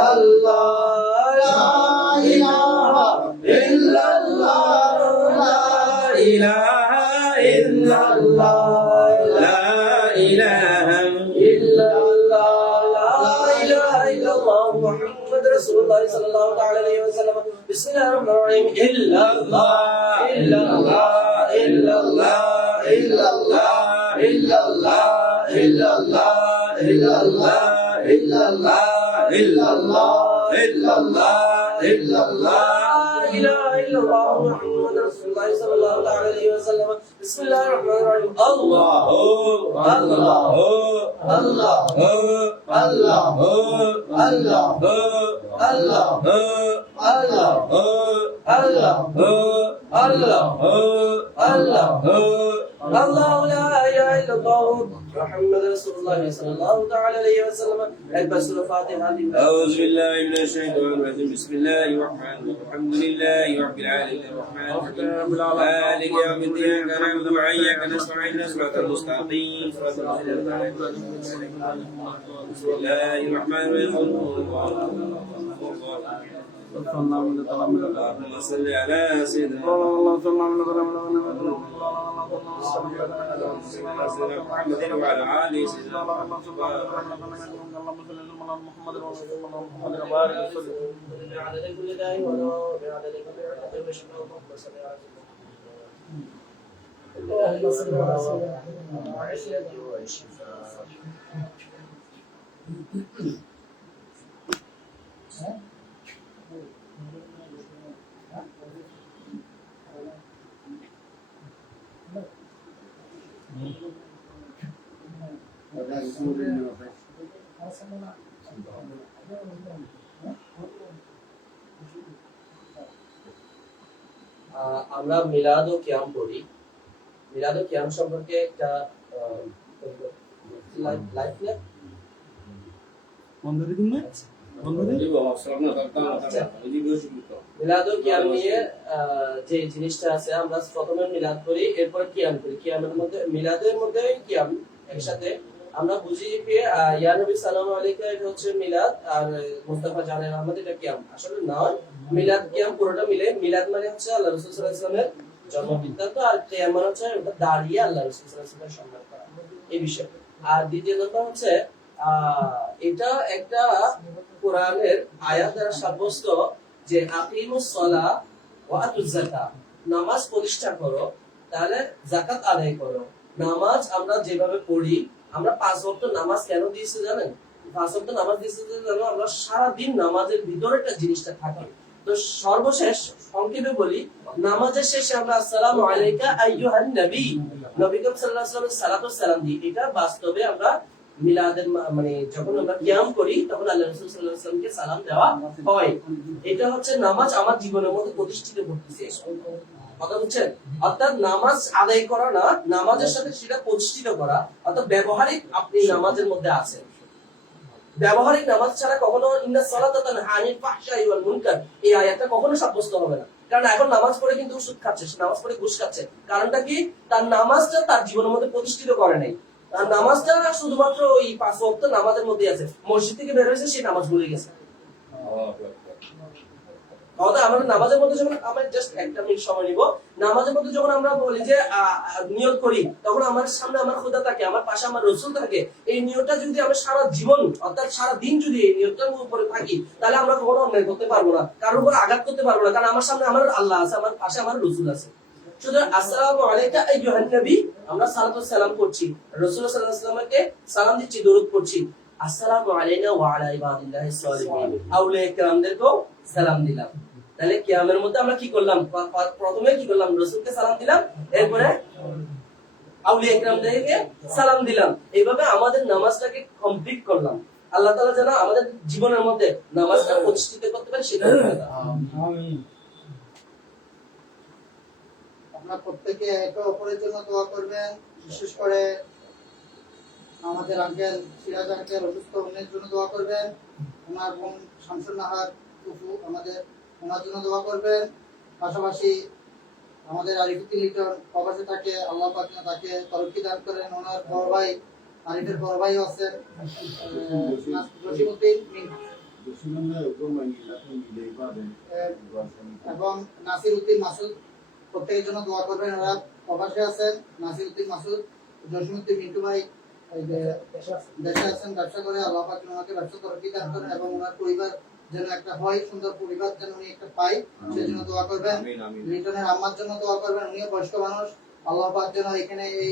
इल्लल्लाह ला इलाहा इल्लल्लाह ला इलाहा इल्लल्लाह ला इलाहा محمد رسول الله صلى الله عليه وسلم بسم الله الرحمن الرحيم إلا الله إلا الله إلا الله إلا الله إلا الله إلا الله إلا الله إلا الله إلا الله إلا الله إلا الله لا إله إلا الله محمد رسول الله صلى الله عليه وسلم بسم الله الرحمن الرحيم الله الله الله الله الله الله الله الله الله الله لا إله إلا الله محمد رسول الله صلى الله عليه وسلم البس الفاتحة أعوذ بالله من الشيطان الرجيم بسم الله الرحمن الرحيم الحمد لله رب العالمين الرحمن الرحيم مالك يوم الدين إياك نعبد وإياك نستعين صراط المستقيم صراط الذين أنعمت عليهم بسم الله الرحمن الرحيم اللهم صل على سيدنا محمد وعلى آله سيدنا محمد بعدد كل داء وبعدد كل عدد وشفاء اللهم صل على اللهم صل على سيدنا محمد والشفاء আমরা মিলাদ ও কিয়াম পড়ি। মিলাদ ও কিয়াম সম্পর্কে একটা লাইভ নিয়ে বন্ধুদের জন্য মিলাদ ও কিয়াম নিয়ে যে জিনিসটা আছে, আমরা প্রথমে মিলাদ করি, এরপর কিয়াম করি। কিয়ামের মধ্যে মিলাদের মধ্যে কিয়াম একসাথে আমরা বুঝি যে ইয়া নবী সাল্লাল্লাহু আলাইহি এটা হচ্ছে মিলাদ, আর মুস্তাফা জানে আহমদ এটা কিয়াম। আসলে নয়, মিলাদ কিয়াম পুরোটা মিলে। মিলাদ মানে হচ্ছে আল্লাহ রাসূল সাল্লাল্লাহু আলাইহি ওয়াসাল্লামের জন্ম বৃত্তান্ত, আর কিয়াম মানে হচ্ছে ওটা দাঁড়িয়ে আল্লাহ রাসূল সাল্লাল্লাহু আলাইহি ওয়াসাল্লামের সম্মান করা, এই বিষয়। আর দ্বিতীয় কথা হচ্ছে এটা একটা কোরআনের আয়াত দ্বারা সাব্যস্ত যে আকিমুস সালাহ ওয়া আতুজ যাকাত, নামাজ প্রতিষ্ঠা করো, তাহলে যাকাত আদায় করো। নামাজ আমরা যেভাবে পড়ি, আমরা 5 ওয়াক্ত নামাজ কেন দিয়েছি জানেন? 5 ওয়াক্ত নামাজ দিয়েছি জানো, আমরা সারা দিন নামাজের ভিতরে একটা জিনিসটা থাকে। তো সর্বশেষ সংক্ষেপে বলি, নামাজের শেষে আমরা আসসালামু আলাইকা আইয়ুহান নবী, নবী করিম সাল্লাল্লাহু আলাইহি ওয়াসাল্লাম সালাতু সালাম দিই। এটা বাস্তবে আমরা মিলাদের মানে যখন আমরা কিয়াম করি তখন আল্লাহ রাসূল সাল্লাল্লাহু আলাইহি ওয়াসাল্লামকে সালাম দেওয়া হয়। এটা হচ্ছে নামাজ আমার জীবনের মধ্যে প্রতিষ্ঠিত করতেছে, কথা বুঝছেন? অর্থাৎ নামাজ আদায় করা না, নামাজের সাথে সেটা প্রতিষ্ঠিত করা, অর্থাৎ ব্যবহারিক আপনি নামাজের মধ্যে আছেন। ব্যবহারিক নামাজ ছাড়া কখনো ইন্না সালাতা তানহা আনিল ফাহশাই ওয়াল মুনকার এই আয়াতটা কখনো সাব্যস্ত হবে না। কারণ এখন নামাজ পড়ে কিন্তু সুদ খাচ্ছে, নামাজ পড়ে ঘুষ খাচ্ছে। কারণটা কি? তার নামাজটা তার জীবনের মধ্যে প্রতিষ্ঠিত করে নাই। তার নামাজটা শুধুমাত্র ওই 5 ওয়াক্ত নামাজের মধ্যে আছে, মসজিদ থেকে বের হয়েছে সে নামাজ ভুলে গেছে। তাহলে আমরা নামাজের মধ্যে যখন আমরা জাস্ট একটা মিনিট সময় নিব, নামাজের মধ্যে যখন আমরা বলি যে নিয়ত করি, তখন আমার সামনে আমার খোদা থাকে, আমার পাশে আমার রাসূল থাকে। এই নিয়তটা যদি আমরা সারা জীবন অর্থাৎ সারা দিন যদি এই নিয়তটার উপরে থাকি, তাহলে আমরা কখনো অন্যায় করতে পারবো না, কারোর উপর আঘাত করতে পারবো না, কারণ আমার সামনে আমার আল্লাহ আছে, আমার পাশে আমার রাসূল আছে। সুতরাং আসসালামু আলাইকা আইয়ুহান নবী, আমরা সালাতু সালাম করছি, রাসূল সাল্লাল্লাহু আলাইহি ওয়াসাল্লামকে সালাম দিচ্ছি, দরুদ পড়ছি। আসসালামু আলাইনা ওয়া আলা ইবাদিল্লাহিস সালিহিন, আউলিয়া কেরামদেরকেও সালাম দিলাম। তাহলে কিয়ামের মধ্যে আমরা কি করলাম? প্রথমে কি করলাম? রাসূলকে সালাম দিলাম, এরপরে আউলিয়া কেরামদেরকে সালাম দিলাম। এইভাবে আমাদের নামাজটাকে কমপ্লিট করলাম। আল্লাহ তাআলা যেন আমাদের জীবনের মধ্যে নামাজটা প্রতিষ্ঠিত করতে পারে সেটা আমিন। আপনারা প্রত্যেকে একে অপরের জন্য দোয়া করবেন, বিশেষ করে আমাদের আঙ্কেল সিরাজ আঙ্কেল অসুস্থ, উনির জন্য দোয়া করবেন। ওনার বোন শামসুন নাহার ফুফু আমাদের, ওনার জন্য দোয়া করবেন। পাশাপাশি আমাদের আরিফুদ্দিন লিটন প্রবাসে থাকে, আল্লাহ পাক যেন তাকে তরক্কি দান করেন। ওনার বড় ভাই আরিফের বড় ভাই আছেন জসিমউদ্দিন এবং নাসির উদ্দিন মাসুদ, প্রত্যেকের জন্য দোয়া করবেন। ওরা প্রবাসে আছেন, নাসির উদ্দিন মাসুদ, জসিমউদ্দিন মিন্টু ভাই দেশে আছেন, ব্যবসা করে। আল্লাহ পাক ওনাকে ব্যবসা তরক্কি দান করেন এবং ওনার পরিবার যেন একটা হয়, সুন্দর পরিবার যেন উনি একটা পায়, সেই জন্য দোয়া করবেন। লিটনের আম্মার জন্য দোয়া করবেন, উনিও বয়স্ক মানুষ। আল্লাহ পাক যেন এখানে এই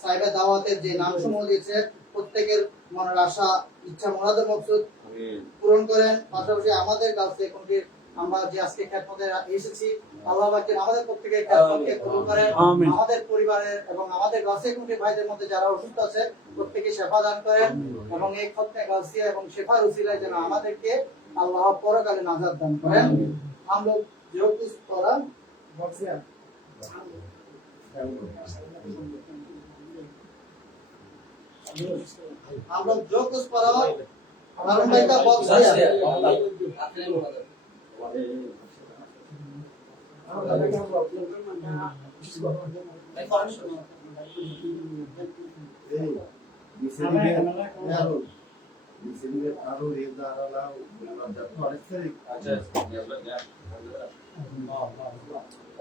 সাইবা দাওয়াতের যে নাম সমূহ দিয়েছে প্রত্যেকের মনের আশা, ইচ্ছা, মুরাদ ও মকসুদ পূরণ করেন। পাশাপাশি আমাদের কাছে কোনটির আমরা যে আজকে খেদমতে এসেছি, আল্লাহ পাক আমাদের প্রত্যেকের খেদমতকে কবুল করেন। আমাদের পরিবারের এবং আমাদের গাছে কোনটি ভাইদের মধ্যে যারা অসুস্থ আছে প্রত্যেকে শেফা দান করেন এবং এই খতমে গাছিয়া এবং শেফার উসিলায় যেন আমাদেরকে আল্লাহ পরকালে নাজাত দান করেন। हम लोग जो कुछ पढ़ा हम लोग जो कुछ पढ़ा अरुण भाई का बॉक्स दिया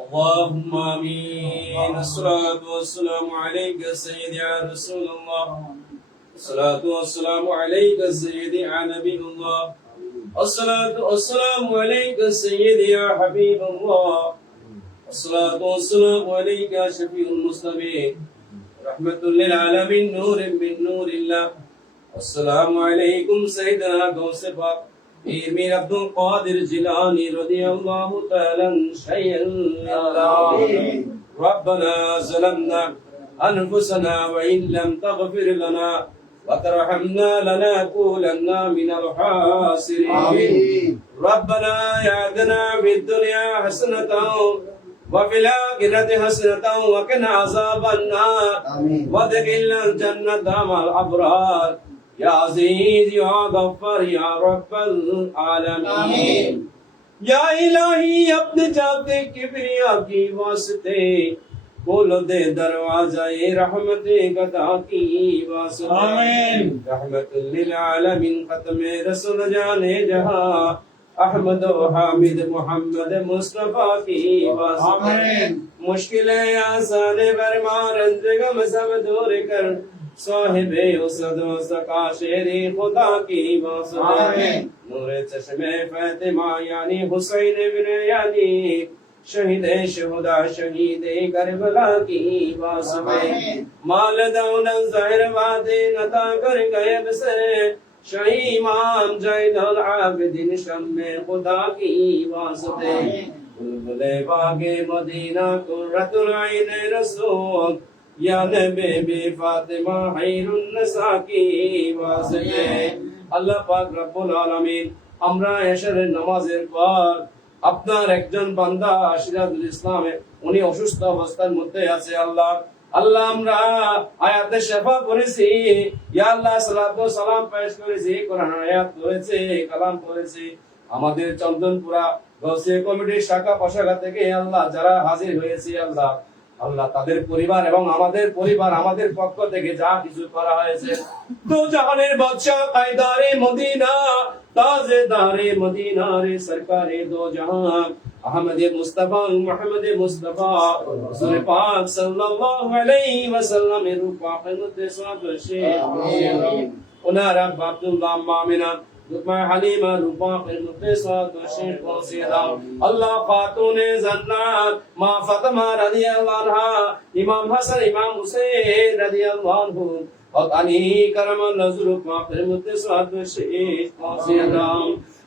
اللهم آمين. الصلاة والسلام عليك سيدي يا رسول الله، الصلاة والسلام عليك سيدي يا نبي الله، الصلاة والسلام عليك سيدي يا حبيب الله، الصلاة والسلام عليك يا شفيع المسلمين، رحمة للعالمين، نور من نور الله. السلام عليكم سيدنا غوث پاک پیر میر عبد القادر جیلانی رضی اللہ تعالی عنہ. ربنا ظلمنا انفسنا وان لم تغفر لنا وترحمنا لنكونن من الخاسرين. ربنا آتنا في الدنيا حسنة وفي الآخرة حسنة وقنا عذاب النار وادخلنا الجنة مع الأبرار या अजीज या गफ्फार या रब्बल आलमीन. या इलाही अपने जाते किबरिया की वास्ते खोल दे दरवाजा रहमते गदा की वास्ते. आमीन. रहमतुल लिल आलमीन खत्मे रसूल जाने जहां अहमद व हामिद मोहम्मद मुस्तफा की वास्ते. आमीन. मुश्किलें आसान बरमार रंज गम सब दूर कर साहिबे उसद सका शेरी खुदा की वास्ते. नूरे चश्मे फातिमा यानी हुसैन इब्न यानी शहीदे शुहदा शहीदे करबला की वास्ते. माल दौलत ज़ाहिर वादे नता कर गैब से शाही इमाम ज़ैनुल आबिदीन शम्मे खुदा की वास्ते. बुलबुले बागे मदीना कुर्रतुल ऐन रसूल या नबी फातिमा खैरुन निसा की वास्ते. আল্লাহ পাক রব্বুল আলামিন, আমরা এশারের নামাজের পর আপনার একজন বান্দা সিরাজুল ইসলাম উনি অসুস্থ অবস্থার মধ্যে আছে। আল্লাহ আল্লাহ আমরা আয়াতে শেফা করেছি, ইয়া আল্লাহ সালাতু ওয়া সালাম পেশ করেছি, কোরআন আয়াত করেছে, কালাম করেছি। আমাদের চন্দনপুরা গৌসিয়া কমিটির শাখা প্রশাখা থেকে আল্লাহ যারা হাজির হয়েছে আল্লাহ আল্লাহ তাদের পরিবার এবং আমাদের পরিবার আমাদের পক্ষ থেকে যা কিছু করা হয়েছে তো জাহানের বাদশাহ কায়দারে মদিনা তাজেদারে মদিনা রে সরকারে দো জাহান আহমদ মুস্তাফা মুহাম্মদ মুস্তাফা রাসূল পাক সাল্লাল্লাহু আলাইহি ওয়াসাল্লাম এর পাকের সাথে আমিন ওনারা আব্দুল্লাহ মামিনা দুমা হালিমা রূপাকের মুকদ্দাসাত শেখ ওসিলা আল্লাহ খাতুনে জান্নাত মা ফাতেমা রাদিয়াল্লাহু আনহা ইমাম হাসান ইমাম হুসাইন রাদিয়াল্লাহু আনহু আলী কারামাল্লাহু যুরু পাকের মুকদ্দাসাত শেখ ওসিলা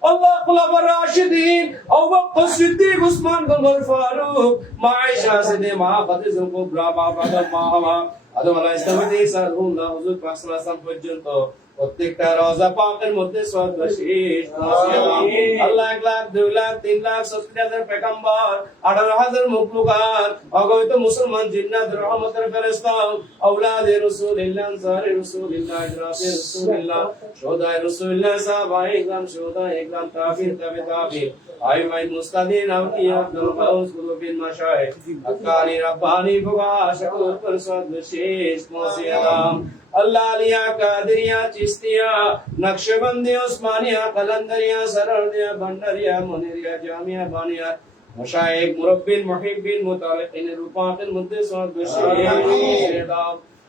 আল্লাহ খুলাফার রাশিদিন আবু বকর সিদ্দিক উসমান গনি ফারুক মা আয়েশা সিদ্দিক মা খাদিজা কুবরা মা ফাতেমা মা আদম আলাইহিস সালাম সাল্লাল্লাহু হুজুর পাক সাল্লাল্লাহু আলাইহি ওয়াসাল্লাম পর্যন্ত প্রত্যেকটা রওজা পাকের মধ্যে সদবশেষ আল্লাহ 1 লাখ 2 লাখ 3 লাখ 70,000 পয়গম্বর 18,000 মুখলুকাত অগণিত মুসলমান জিন্নাত রহমতের ফেরেশতা আওলাদে রাসূলুল্লাহ আনসারে রাসূলুল্লাহ ইদরাসে রাসূলুল্লাহ শোদায়ে রাসূলুল্লাহ সাহাবায়ে ইকরাম শোদায়ে ইকরাম তাবিঈন তাবিঈন আইমাই মুস্তাদিন আউলিয়া আব্দুল গাউস কুতুবিন মাশায়েখ আকানি রাব্বানি ফুকা শাকুর পর সদবশেষ মুসিয়াম अल्लाह अलिया कादरिया चिश्तिया नक्शबंदिया उस्मानिया कलंदरिया सररदिया भंडारिया मुनिरिया जामिया बानिया मशाइख मुरब्बिन मुहिब्बिन मुतालिकिन रूपातिन मुद्दसत बशीर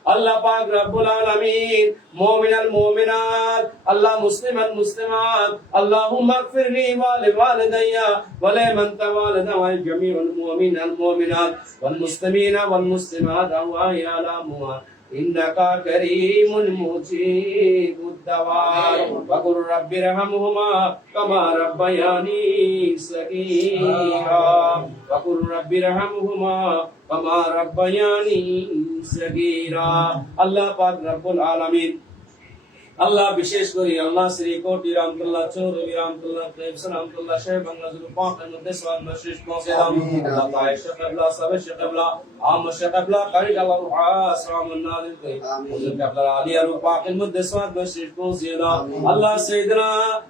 अल्लाह पाक रब्बुल आलमीन मोमिनल मोमिनात अल्लाह मुस्लिमन मुस्लिमात अल्लाहुम्मा इगफिर ली व लिवालिदैया व लिमन तवल्लदा व जमीउल मुमिनिन मुमिनात वल मुस्लिमीना वल मुस्लिमात व या अलामुआ إنك كريم مجيب الدعوات وقل رب ارحمهما كما ربياني صغيرا وقل رب ارحمهما كما ربياني صغيرا الله পাক রব্বুল আলামিন আল্লাহ বিশেষ করে আল্লাহ শ্রী কোটি রামতুল্লাহ চৌধুরী রামতুল্লাহ তাইফ রামতুল্লাহ শেখ বাংলাদেশ পাকের মধ্যে সওয়াল বশিশ পৌঁছে দাও আল্লাহ তাইশা কাবলা সাবে শেখ কাবলা আম শেখ কাবলা কারি আল্লাহ আসসালামু আলাইকুম হুজুর কাবলা আলিয়া রূপ পাকের মধ্যে সওয়াল বশিশ পৌঁছে দাও আল্লাহ সাইয়েদনা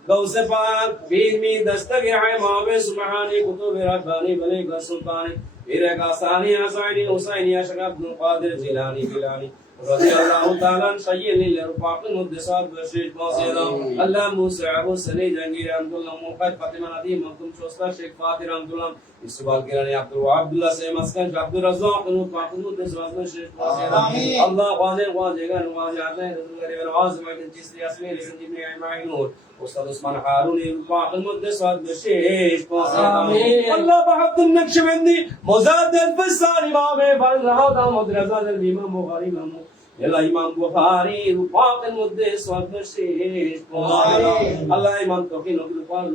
গাউসে পাক বীরমি দস্তগি ইমামে সুবহানি কুতুবে রব্বানি বলি সুলতানি পীরে কাসানি আসাইনি হুসাইনি আশরাফ আব্দুল কাদের জিলানী জিলানী رضي الله تعالى عن شيخ الرفاق المقدسات بشير قاصد الله موسى ابو سني جهانگیر رحمۃ اللہ موقت فاطمہ ندیم مختوم شوستا شیخ فاطر رحمۃ اللہ استقبال کرنے عبد الله سے مسکن عبد الرزاق الرفاق المقدسات بشير قاصد الله واضح واضح گن واضح اتے رسول اللہ عظیم مجد چیستی اسمی سنجیب نے ایمان نور استاد عثمان هارون الرفاق المقدسات بشير قاصد الله بحق النقشبندی مزاد الفسان امام فرزاد مدرسہ الامام بخاری امام يلا إمام بخاري رفاق المقدس والبشير الله إمام توقين رفاق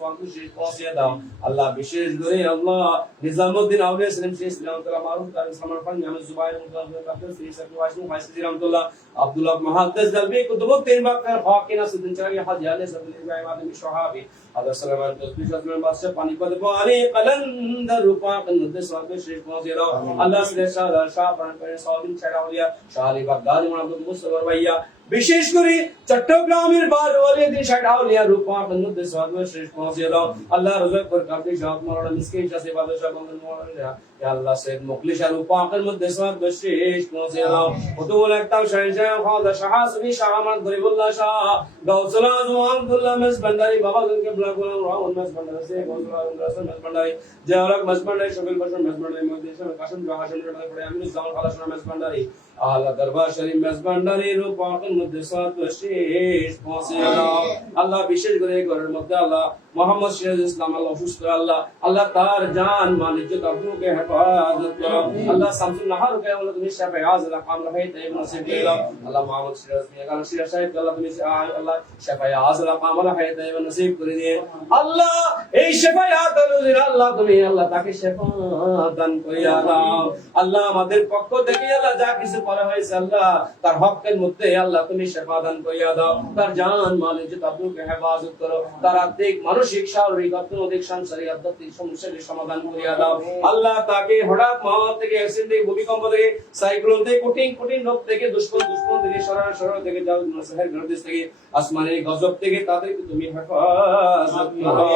والبشير قاصدا الله بشير غري الله نظام الدين أولياء سلم شيخ سلام الله معروف كان سمر فن يوم الزبير مقدم في سكوا عشرين خمسة رحمة الله عبد الله محدث قلبي كتبه تين بكر حاكينا سدين شرعي حد يالله سبيل إبراهيم آدم الشهابي هذا سلمان تسبيح سلمان باسه پانی پد بوالي قلند رفاق المقدس والبشير قاصدا الله سلام شاه پران پران صابين شرع أولياء شاه বাগদাদ মুহাম্মদ মুস্তাফা ভাইয়া বিশেষ করে চট্টগ্রামের বারওয়ালি দিন শাটাউলিয়া রূপা বন্ধু সাদব শেষ পৌঁছে দাও আল্লাহ রজক করে কাফি শাহ মাওলানা মিসকিন শাহ সেবাদা শাহ বন্ধু মাওলানা ইয়া আল্লাহ সৈয়দ মুখলিশা রূপা মধ্যে সাদব শেষ পৌঁছে দাও ফুতুল একতাব শাহ খাজা শাহ সুবি শাহ আহমদ গরিবুল্লাহ শাহ গাউসুল আজম আব্দুল্লাহ মাসবান্ডারি বাবা গনকে বলা গোলাম রাহুল মাসবান্ডারি সে গাউসুল আজম রাসূল মাসবান্ডারি জাওরাক মাসবান্ডারি শফিল বাশর মাসবান্ডারি মধ্যে কাসম হাসান রহমান পড়ে আমিনুল জামান খালাস মাসবান্ডারি আল্লাহ দরবার শরীফ মাসবান্ডারি রূপা মধ্যে সাদব শেষ পৌঁছে দাও আল্লাহ বিশেষ করে ঘরের মধ্যে আল্লাহ মোহাম্মদ সিরাজ ইসলাম আল্লাহ অসুস্থ আল্লাহ আল্লাহ তার জান মাল ইজ্জত আবরুকে হেফাজত করো আল্লাহ শামসুল নাহার কে আল্লাহ তুমি শাফে আযলা কামল হাইতে নসিব দিও আল্লাহ মোহাম্মদ সিরাজ মিয়া কাল সিরাজ সাহেব আল্লাহ তুমি আল্লাহ শাফে আযলা কামল হাইতে নসিব করে দিও আল্লাহ এই শাফায়াত আল্লাহ তুমি আল্লাহ তাকে শাফাত দান করিয়া দাও আল্লাহ আমাদের পক্ষ থেকে আল্লাহ যা কিছু করা হয়েছে আল্লাহ তার হকের মধ্যে আল্লাহ তুমি শাফাত দান করিয়া দাও তার জান মাল ইজ্জত আবরুকে হেফাজত করো তার আত্মিক মানুষ মানসিক শারীরিক অর্থনৈতিক সাংসারিক আধ্যাত্মিক সমস্যার সমাধান করিয়া দাও আল্লাহ তাকে হঠাৎ মহামারী থেকে অ্যাক্সিডেন্ট থেকে ভূমিকম্প থেকে সাইক্লোন থেকে কঠিন রোগ থেকে দুষ্কর্ম থেকে শরর থেকে যাও সাহের গর্দিশ থেকে আসমানের গজব থেকে তাদেরকে তুমি হেফাজত করো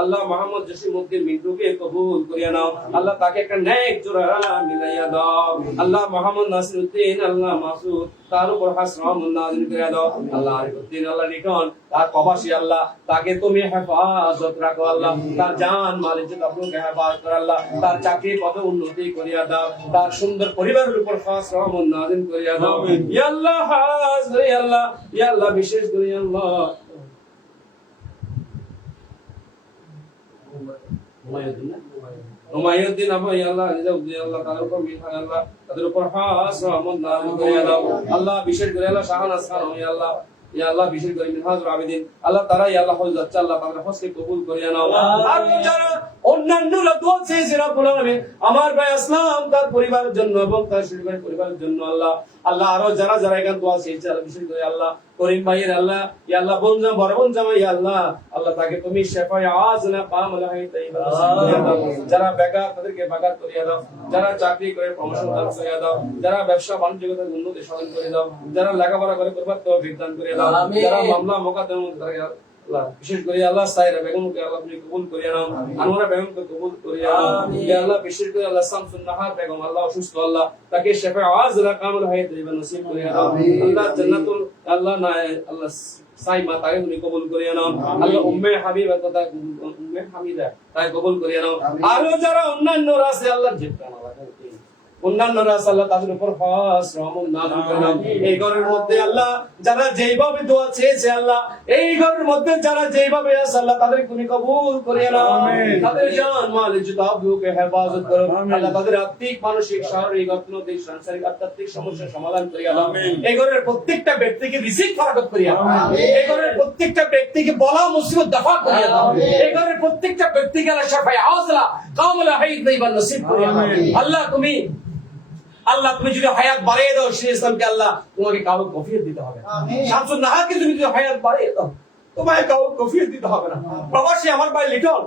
আল্লাহ মোহাম্মদ জসিমউদ্দিন মিন্টুকে কবুল করিয়া নাও আল্লাহ তাকে একটা নেক জোড়া মিলাইয়া দাও আল্লাহ মোহাম্মদ নাসিরউদ্দিন আল্লাহ মাসুদ তার উপর হাসরাম নাযিল করিয়া দাও আল্লাহ আরিফউদ্দিন আল্লাহ লিটন তার প্রবাসী আল্লাহ তাকে তুমি হেফাজত রাখো আল্লাহ তার জান মাল ইজ্জত আবরুকে হেফাজত করো আল্লাহ তার চাকরি পদে উন্নতি করিয়া দাও তার সুন্দর পরিবারের উপর হাসরাম নাযিল করিয়া দাও ইয়া আল্লাহ হাজর ইয়া আল্লাহ বিশেষ করে ইয়া আল্লাহ হুমায়ুদ্দিন আবু ইয়া আল্লাহ নিজামউদ্দিন আল্লাহ তাদের উপর মিঠান আল্লাহ তাদের উপর হাসরাম নাযিল করিয়া দাও আল্লাহ বিশেষ করে আল্লাহ শাহানাজ খান ইয়া আল্লাহ বিশেষ করে মিনহাজুল আবেদিন আল্লাহ তারা ইয়া আল্লাহ হজ যাচ্ছে আল্লাহ তাদের হজকে কবুল করিয়া নাও আর যারা অন্যান্যরা দোয়া চেয়েছে রব্বুল আলামিন আমার ভাই আসলাম তার পরিবারের জন্য এবং তার শরীরের পরিবারের জন্য আল্লাহ আরো যারা এখানে দোয়া চেয়েছে আল্লাহ বিশেষ করে আল্লাহ করিম ভাইয়ের আল্লাহ ইয়া আল্লাহ বড় বোন জামাই আল্লাহ তাকে তুমি শেফায়ে আজনা কামলা হাই তাইবা যারা বেকার তাদেরকে বেকার করিয়া দাও যারা চাকরি করে প্রমোশন দান করিয়া দাও যারা ব্যবসা বাণিজ্য করে উন্নতি সাধন করে দাও যারা লেখাপড়া করে করবার তৌফিক দান করে দাও যারা মামলা মোকদ্দমা আল্লাহ বিশেষ করে আল্লাহ সাইরা বেগমকে আল্লাহ তুমি কবুল করিয়া নাও আনোয়ারা বেগমকে কবুল করিয়া নাও ইয়া আল্লাহ বিশেষ করে আল্লাহ শামসুন নাহার বেগম আল্লাহ অসুস্থ আল্লাহ তাকে শিফা আজরা কামল হায়াত নসিব করিয়া দাও আল্লাহ জান্নাতুল আল্লাহ না আল্লাহ সাইমা তাকে তুমি কবুল করিয়া নাও আল্লাহ উম্মে হাবিবা তথা উম্মে হামিদা তাকে কবুল করিয়া নাও আরো যারা অন্যান্যরা আছে আল্লাহ জিব্রান অন্যান্যরা আল্লাহ তাদের উপর হাসরাম নাযিল করে দাও এই ঘরের মধ্যে আল্লাহ যারা যেইভাবে দোয়া চেয়েছে আল্লাহ এই ঘরের মধ্যে যারা যেইভাবে আছে আল্লাহ তাদের তুমি কবুল করিয়া নাও তাদের জান মাল ইজ্জত আবরুকে হেফাজত করো আল্লাহ তাদের আত্মিক মানসিক শারীরিক অর্থনৈতিক সাংসারিক আধ্যাত্মিক সমস্যার সমাধান করিয়া দাও এই ঘরের প্রত্যেকটা ব্যক্তিকে রিজিক ফারাগত করিয়া দাও এই ঘরের প্রত্যেকটা ব্যক্তিকে বলা মুসিবত দফা করিয়া দাও এই ঘরের প্রত্যেকটা ব্যক্তিকে আল্লাহ শাফায়ে আজলা কামলা হায়াত তাইবা নসিব করিয়া দাও আল্লাহ তুমি যদি হায়াত বাড়িয়ে দাও সেই ইসলামকে আল্লাহ তোমাকে কাউকে কফিয়ত দিতে হবে শামসুন নাহারকে তুমি যদি হায়াত বাড়িয়ে দাও তোমাকে কাউকে কফিয়ত দিতে হবে না প্রবাসী আমার ভাই লিটন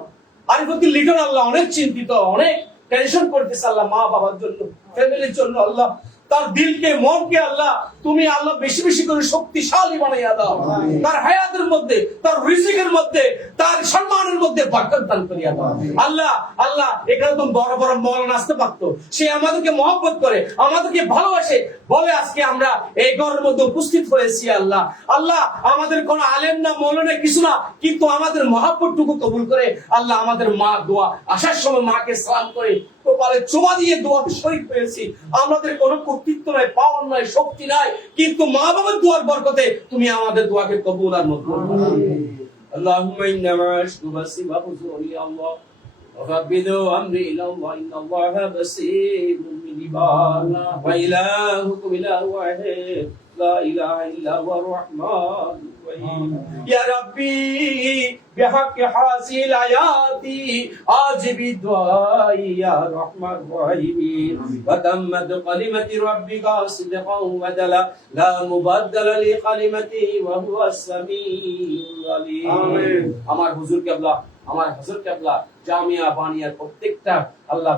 আরিফউদ্দিন লিটন আল্লাহ অনেক চিন্তিত অনেক টেনশন করতেছে আল্লাহ মা বাবার জন্য ফ্যামিলির জন্য আল্লাহ তার দিলকে মনকে আল্লাহ তুমি আল্লাহ বেশি বেশি করে শক্তিশালী বানাইয়া দাও তার হায়াতের মধ্যে তার রিজিকের মধ্যে তার সম্মানের মধ্যে বরকত দান করিয়া দাও আল্লাহ এখানে তো বড় বড় মাওলানা আসতে পারতো সে আমাদেরকে মহব্বত করে আমাদেরকে ভালোবাসে বলে আজকে আমরা এই ঘরের মধ্যে উপস্থিত হয়েছি আল্লাহ আমাদের কোন আলেম না মাওলানা কিছু না কিন্তু আমাদের মহব্বতটুকু কবুল করে আল্লাহ আমাদের মা দোয়া আসার সময় মাকে সালাম করে কপালে চুমা দিয়ে দোয়াতে শরীক হয়েছি আমাদের কোনো কর্তৃত্ব নাই পাওয়ার নাই শক্তি নাই কিন্তু মা বাবার দোয়ার বরকতে তুমি আমাদের দোয়াকে কবুল আর মকবুল করো আল্লাহুম্মা ইন্না মা'আশকু বাসি ওয়া হুজুরি আল্লাহ وفبدوا أمري إلى الله إن الله بصير بالعباد وإلهكم إله واحد لا إله إلا هو الرحمن الرحيم يا ربي بحق حاصل آياتي عاجب الدعاء يا رحمن الرحيم وتمت كلمة ربك صدقا وعدلا لا مبدل لكلمته وهو السميع العليم آمين আমার হুজুর কেবলা আমার হযরত কেবলা জামিয়া বানিয়ার প্রত্যেকটা আল্লাহ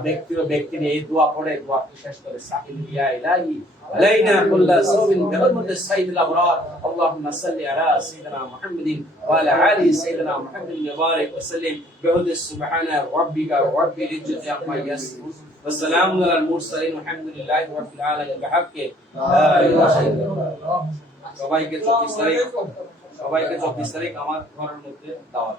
ব্যক্তি নিয়ে এই দোয়া পড়ে দোয়াটি শেষ করে সাহিল ইয়া ইলাহি علينا كل صوم برحمة السيد الأبرار اللهم صل على سيدنا محمد وعلى آل سيدنا محمد وبارك وسلم بحمد سبحان ربك رب العزة عما يصفون والسلام على المرسلين والحمد لله رب العالمين بحق لا إله إلا الله সবাইকে 24 তারিখ আমার ঘরের মধ্যে দাওয়াত।